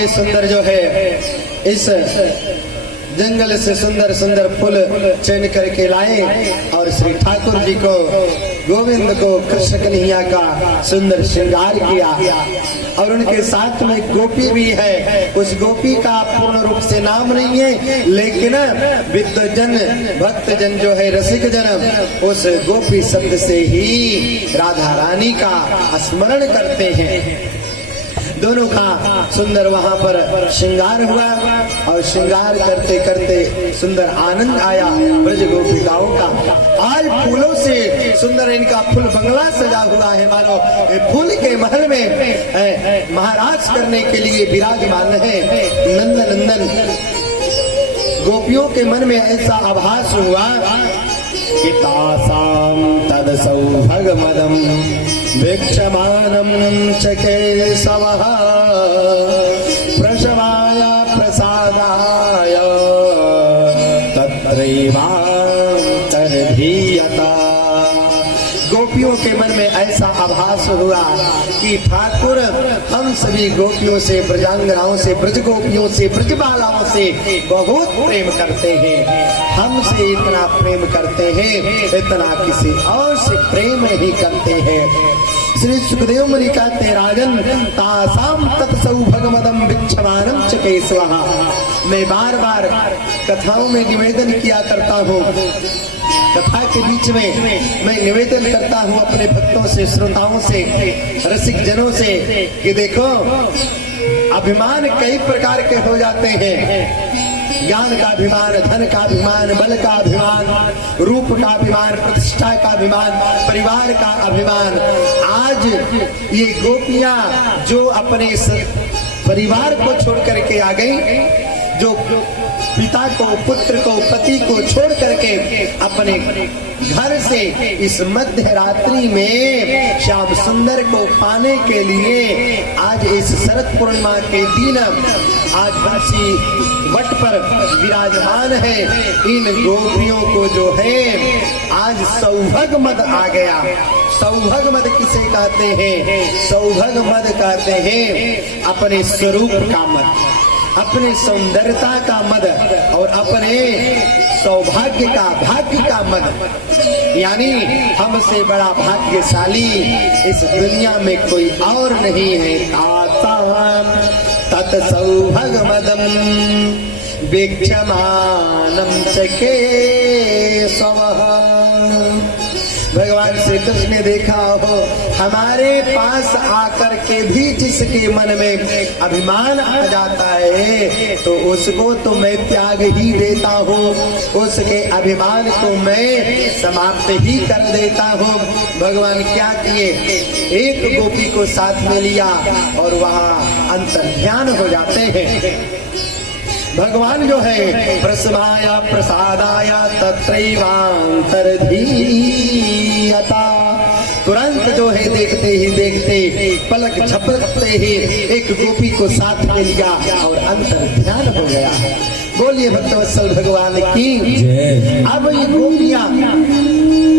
सुंदर जो है इस जंगल से सुंदर सुंदर फूल चुन करके लाए और श्री ठाकुर जी को गोविंद को कृष्ण कन्हैया का सुंदर श्रृंगार किया। और उनके साथ में गोपी भी है। उस गोपी का पूर्ण रूप से नाम नहीं है, लेकिन विद्वजन भक्तजन जो है रसिक जन उस गोपी शब्द से ही राधा रानी का स्मरण करते हैं। दोनों का सुंदर वहां पर श्रृंगार हुआ और श्रृंगार करते करते सुंदर आनंद आया ब्रज गोपिकाओं का। आज फूलों से सुंदर इनका फूल बंगला सजा हुआ है, मानो फूल के महल में महाराज करने के लिए विराजमान है। नंदन नंदन गोपियों के मन में ऐसा आभास हुआ कि तासाम तद सौभगमदम वीक्षमानम च केशवः प्रशवाय प्रसादाय तत्रैवान्तर्धीयता। गोपियों के मन में ऐसा आभास हुआ कि ठाकुर हम सभी गोपियों से, ब्रजांगनाओं से, ब्रज गोपियों से, ब्रजबालाओं से बहुत प्रेम करते हैं। हमसे इतना प्रेम करते हैं, इतना किसी और से प्रेम नहीं करते हैं। श्री सुखदेव मुनि कहते राजन तासाम तत्सौभगमदम भिक्षमानम च केशवः। मैं बार बार कथाओं में निवेदन किया करता हूँ, कथा के बीच में मैं निवेदन करता हूँ अपने भक्तों से, श्रोताओं से, रसिक जनों से कि देखो अभिमान कई प्रकार के हो जाते हैं। ज्ञान का अभिमान, धन का अभिमान, बल का अभिमान, रूप का अभिमान, प्रतिष्ठा का अभिमान, परिवार का अभिमान। आज ये गोपियां जो अपने परिवार को छोड़ करके आ गई, जो पिता को, पुत्र को, पति को छोड़ करके अपने घर से इस मध्य रात्रि में श्याम सुंदर को पाने के लिए आज इस शरद पूर्णिमा के दिन आज बंसी वट पर विराजमान है। इन गोपियों को जो है आज सौभग मद आ गया। सौभग मद किसे कहते हैं? सौभग मद कहते हैं अपने स्वरूप का मद, अपने सौंदर्यता का मद और अपने सौभाग्य का, भाग्य का मद। यानी हमसे बड़ा भाग्यशाली इस दुनिया में कोई और नहीं है। तासाम तत्सौभगमदम वीक्षमानम च केशवः। भगवान श्री कृष्ण ने देखा हो हमारे पास आकर के भी जिसके मन में अभिमान आ जाता है तो उसको तो मैं त्याग ही देता हूँ, उसके अभिमान को मैं समाप्त ही कर देता हूँ। भगवान क्या किए, एक गोपी को साथ में लिया और वहाँ अंतर्ध्यान हो जाते हैं। भगवान जो है प्रसवाय प्रसादाय तत्रैवान्तर्धीयता। तुरंत जो है देखते ही देखते, पलक झपकते ही एक गोपी को साथ में लिया और अंतर्ध्यान हो गया। बोलिए भक्तवत्सल भगवान की। अब ये गोपियां,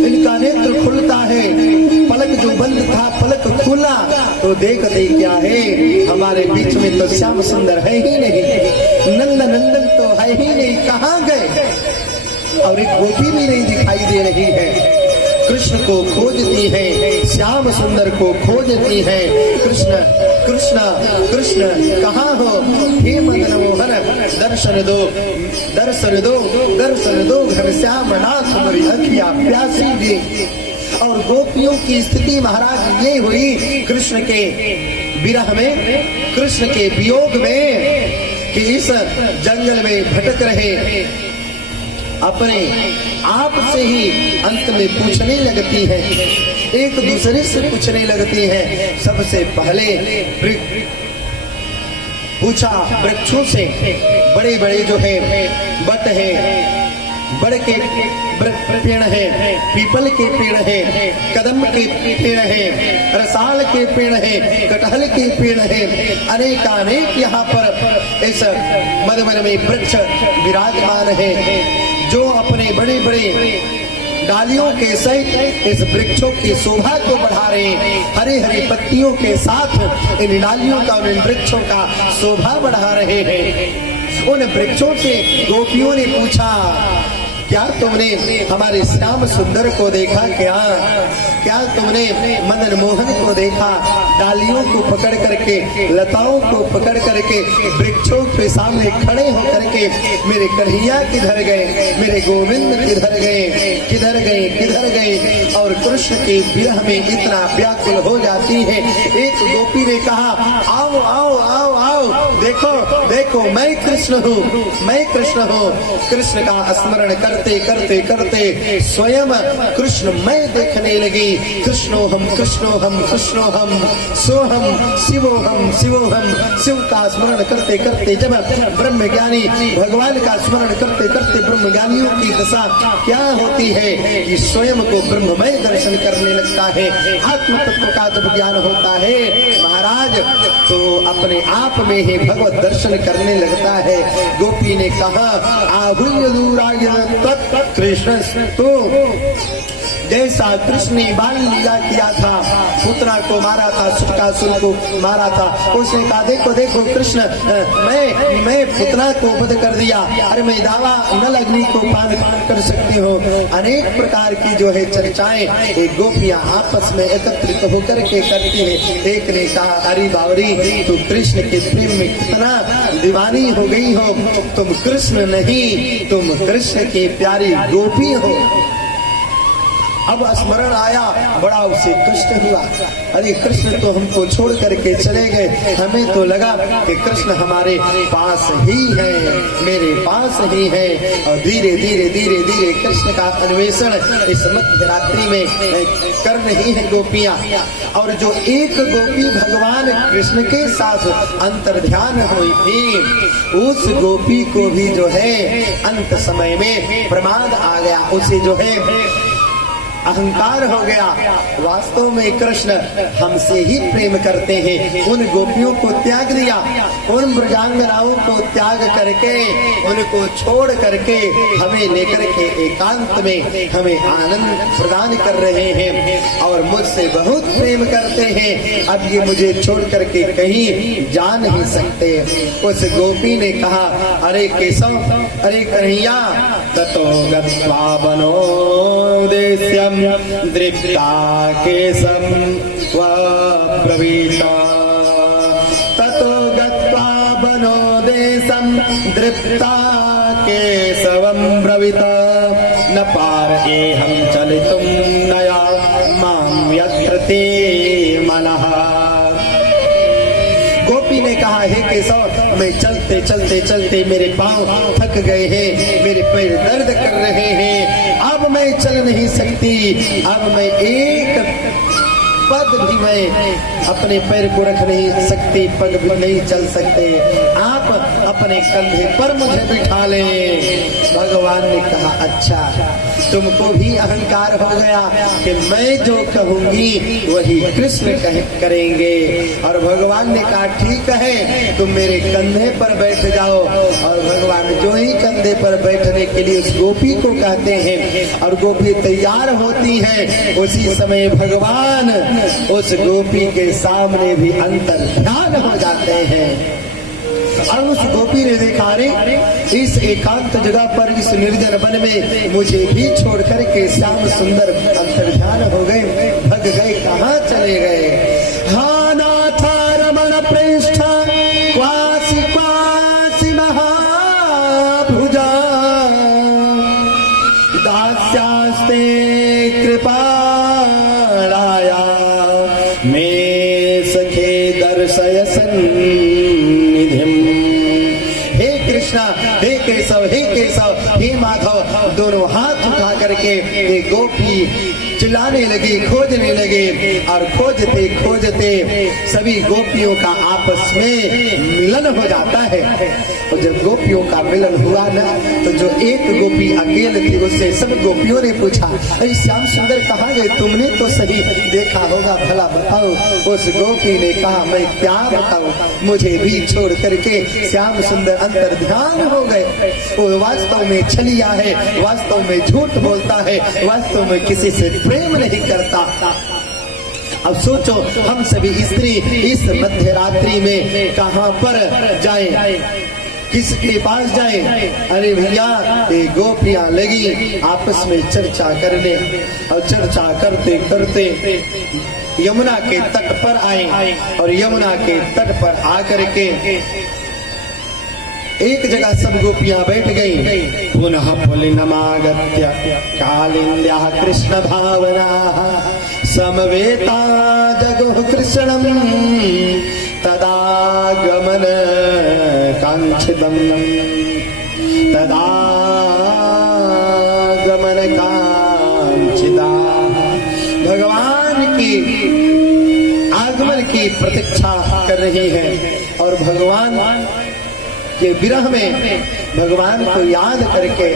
इनका नेत्र खुलता है, पलक जो बंद था पलक खुला तो देखते क्या है हमारे बीच में तो श्याम सुंदर है ही नहीं, नंद नंदन तो है ही नहीं, कहाँ गए? और एक गोपी भी नहीं दिखाई दे रही है। कृष्ण को खोजती है, श्याम सुंदर को खोजती है। कृष्ण कृष्ण कृष्ण कहाँ हो? हे मदन मोहन दर्शन दो, दर्शन दो, दर्शन दो, घनश्याम नाथ मेरी अखियां प्यासी दे। और गोपियों की स्थिति महाराज ये हुई कृष्ण के विरह में, कृष्ण के वियोग में कि इस जंगल में भटक रहे, अपने आप से ही अंत में पूछने लगती है, एक दूसरे से पूछने लगती है। सबसे पहले पूछा वृक्षों से, बड़े बड़े जो है बट है, बड़ के पेड़ है, पीपल के पेड़ है, कदम के पेड़ है, रसाल के पेड़ है, कटहल के पेड़ है, अनेकानेक यहाँ पर इस मधुवन में वृक्ष विराजमान है जो अपने बड़े बड़े डालियों के सहित इस वृक्षों की शोभा को बढ़ा रहे हैं। हरी हरी पत्तियों के साथ इन डालियों का और इन वृक्षों का शोभा बढ़ा रहे हैं। उन वृक्षों से गोपियों ने पूछा, क्या तुमने हमारे श्याम सुंदर को देखा? क्या तुमने मदन मोहन को देखा? डालियों को पकड़ करके, लताओं को पकड़ करके वृक्षों के सामने खड़े होकर के मेरे कन्हैया किधर गए, मेरे गोविंद किधर गए, किधर गए, किधर गए? और कृष्ण के विरह में इतना व्याकुल हो जाती है। एक गोपी ने कहा, आओ आओ आओ आओ, देखो देखो, मैं कृष्ण हूँ, मैं कृष्ण हूँ। कृष्ण का स्मरण करते करते करते स्वयं कृष्ण मैं देखने लगी। कृष्णो हम, कृष्णो हम, कृष्णो हम, सोहम, शिवो हम, शिवो हम। शिव का स्मरण करते करते जब ब्रह्मज्ञानी भगवान का स्मरण करते करते ब्रह्मज्ञानियों की दशा क्या होती है कि स्वयं को ब्रह्ममय दर्शन करने लगता है। आत्म तत्व का जब ज्ञान होता है महाराज, तो अपने आप में ही भगवत दर्शन करने लगता है। गोपी ने कहा, आहुल्य दूराय कृष्ण तो जैसा कृष्ण ने बाल लीला किया था, पुतना को मारा था, सुटकासुर को मारा था, उसने कहा देखो देखो कृष्ण, मैं पुतना को वध कर दिया, अरे मैं दावा नल अग्नि को पान कर सकती हूँ। अनेक प्रकार की जो है चर्चाएं एक गोपियां आपस में एकत्रित होकर के करती है। एक ने कहा, अरे बावरी, तू कृष्ण के प्रेम में कितना दीवानी हो गई हो, तुम कृष्ण नहीं, तुम कृष्ण की प्यारी गोपी हो। अब स्मरण आया, बड़ा उसे कष्ट हुआ। अरे कृष्ण तो हमको छोड़ करके चले गए, हमें तो लगा कि कृष्ण हमारे पास ही है, मेरे पास ही है। और धीरे धीरे धीरे धीरे कृष्ण का अन्वेषण इस मध्य रात्रि में कर रही है गोपियां। और जो एक गोपी भगवान कृष्ण के साथ अंतर्ध्यान हुई थी, उस गोपी को भी जो है अंत समय में प्रमाद आ गया, उसे जो है अहंकार हो गया। वास्तव में कृष्ण हमसे ही प्रेम करते हैं। उन गोपियों को त्याग दिया, उन ब्रजांगनाओं को त्याग करके, उनको छोड़ करके हमें लेकर के एकांत में हमें आनंद प्रदान कर रहे हैं और मुझसे बहुत प्रेम करते हैं। अब ये मुझे छोड़ करके कहीं जा नहीं सकते। उस गोपी ने कहा, अरे केशव, अरे कन्हैया, ततो गत्वा वनोदेश्यम् दृप्ता केशं ब्रवीता। ततो गत्वा वनोदेशं दृप्ता केशवं ब्रवीता। न पारयेऽहं चलितुं नया मां यत्र ते मनः। गोपी ने कहा, हे केशव, मैं चलते चलते चलते मेरे पांव थक गए हैं, मेरे पैर दर्द कर रहे हैं, अब मैं चल नहीं सकती, अब मैं एक पद भी मैं अपने पैर को रख नहीं सकती, पग भी नहीं चल सकते, आप अपने कंधे पर मुझे बिठा लें। भगवान ने कहा, अच्छा, तुमको भी अहंकार हो गया कि मैं जो कहूंगी वही कृष्ण करेंगे। और भगवान ने कहा, ठीक है, तुम मेरे कंधे पर बैठ जाओ। और भगवान जो ही कंधे पर बैठने के लिए उस गोपी को कहते हैं और गोपी तैयार होती है, उसी समय भगवान उस गोपी के सामने भी अंतर ध्यान हो जाते हैं। और उस गोपी ने देखा, रे इस एकांत जगह पर, इस निर्जन वन में मुझे भी छोड़ कर के श्याम सुंदर अंतर्ध्यान हो गए, भग गए, कहाँ चले गए। हाँ नाथ रमण प्रेष्ठ क्वासी क्वासी महाभुजा दास्यास्ते कृपालाया मे सखे दर्शय सन्निधिम। हे केशव, हे केशव, हे माधव, दोनों हाथ उठा करके ये गोपी चिल्लाने लगी, खोजने लगे। और खोजते खोजते सभी गोपियों का आपस में मिलन हो जाता है। और जब गोपियों का मिलन हुआ ना, तो जो एक गोपी अकेले थी उससे सब गोपियों ने पूछा, अरे श्याम सुंदर कहाँ गए? तुमने तो सही देखा होगा, भला बताओ। उस गोपी ने कहा, मैं क्या बताऊं, मुझे भी छोड़ करके श्याम सुंदर अंतर ध्यान हो गए। वो वास्तव में छलिया है, वास्तव में झूठ बोलता है, वास्तव में किसी से प्रेम नहीं करता। अब सोचो, हम सभी स्त्री इस मध्य रात्रि में कहां पर जाएं, किसके पास जाएं? अरे भैया, ये गोपियां लगी आपस में चर्चा करने, और चर्चा करते करते यमुना के तट पर आए, और यमुना के तट पर आकर के एक जगह सब गोपियां बैठ गई। पुनः पुलिनमागत्य कालिन्द्याः कृष्ण भावना समवेता जगुः कृष्णं तदागमन कांक्षितम् तदागमन कांक्षिता। भगवान की आगमन की प्रतीक्षा कर रही है, और भगवान के विरह में भगवान को याद करके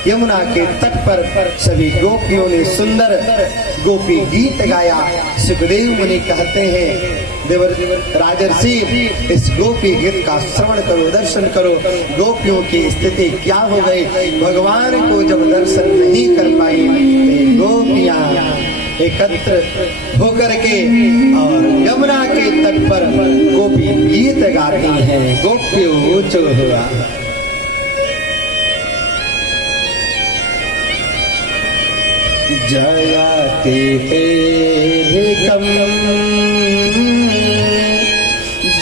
यमुना के तट पर सभी गोपियों ने सुंदर गोपी गीत गाया। सुखदेव मुनि कहते हैं, देवर राजर्षि, इस गोपी गीत का श्रवण करो, दर्शन करो। गोपियों की स्थिति क्या हो गई? भगवान को जब दर्शन नहीं कर पाई, गोपियां एकत्र होकर के और यमुना के तट पर गोपी गीत गाती हैं। गोपियों चो हुआ जयति तेरिकम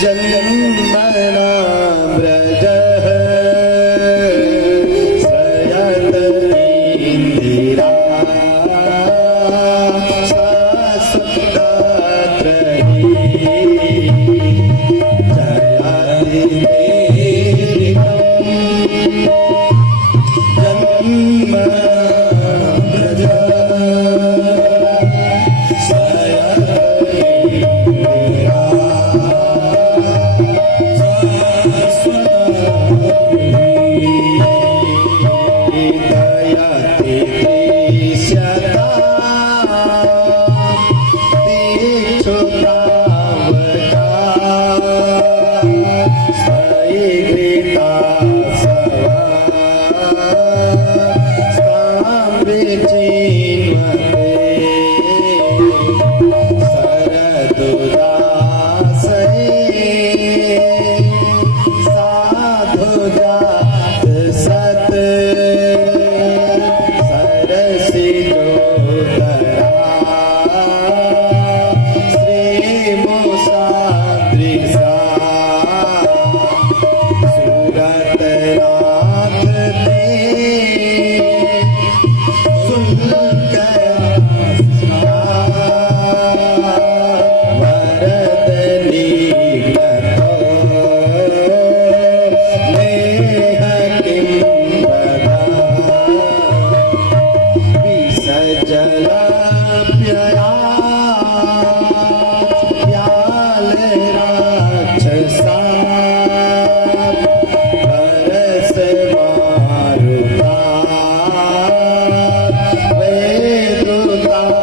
जन्मना ब्रज सयत इंदिरा Ram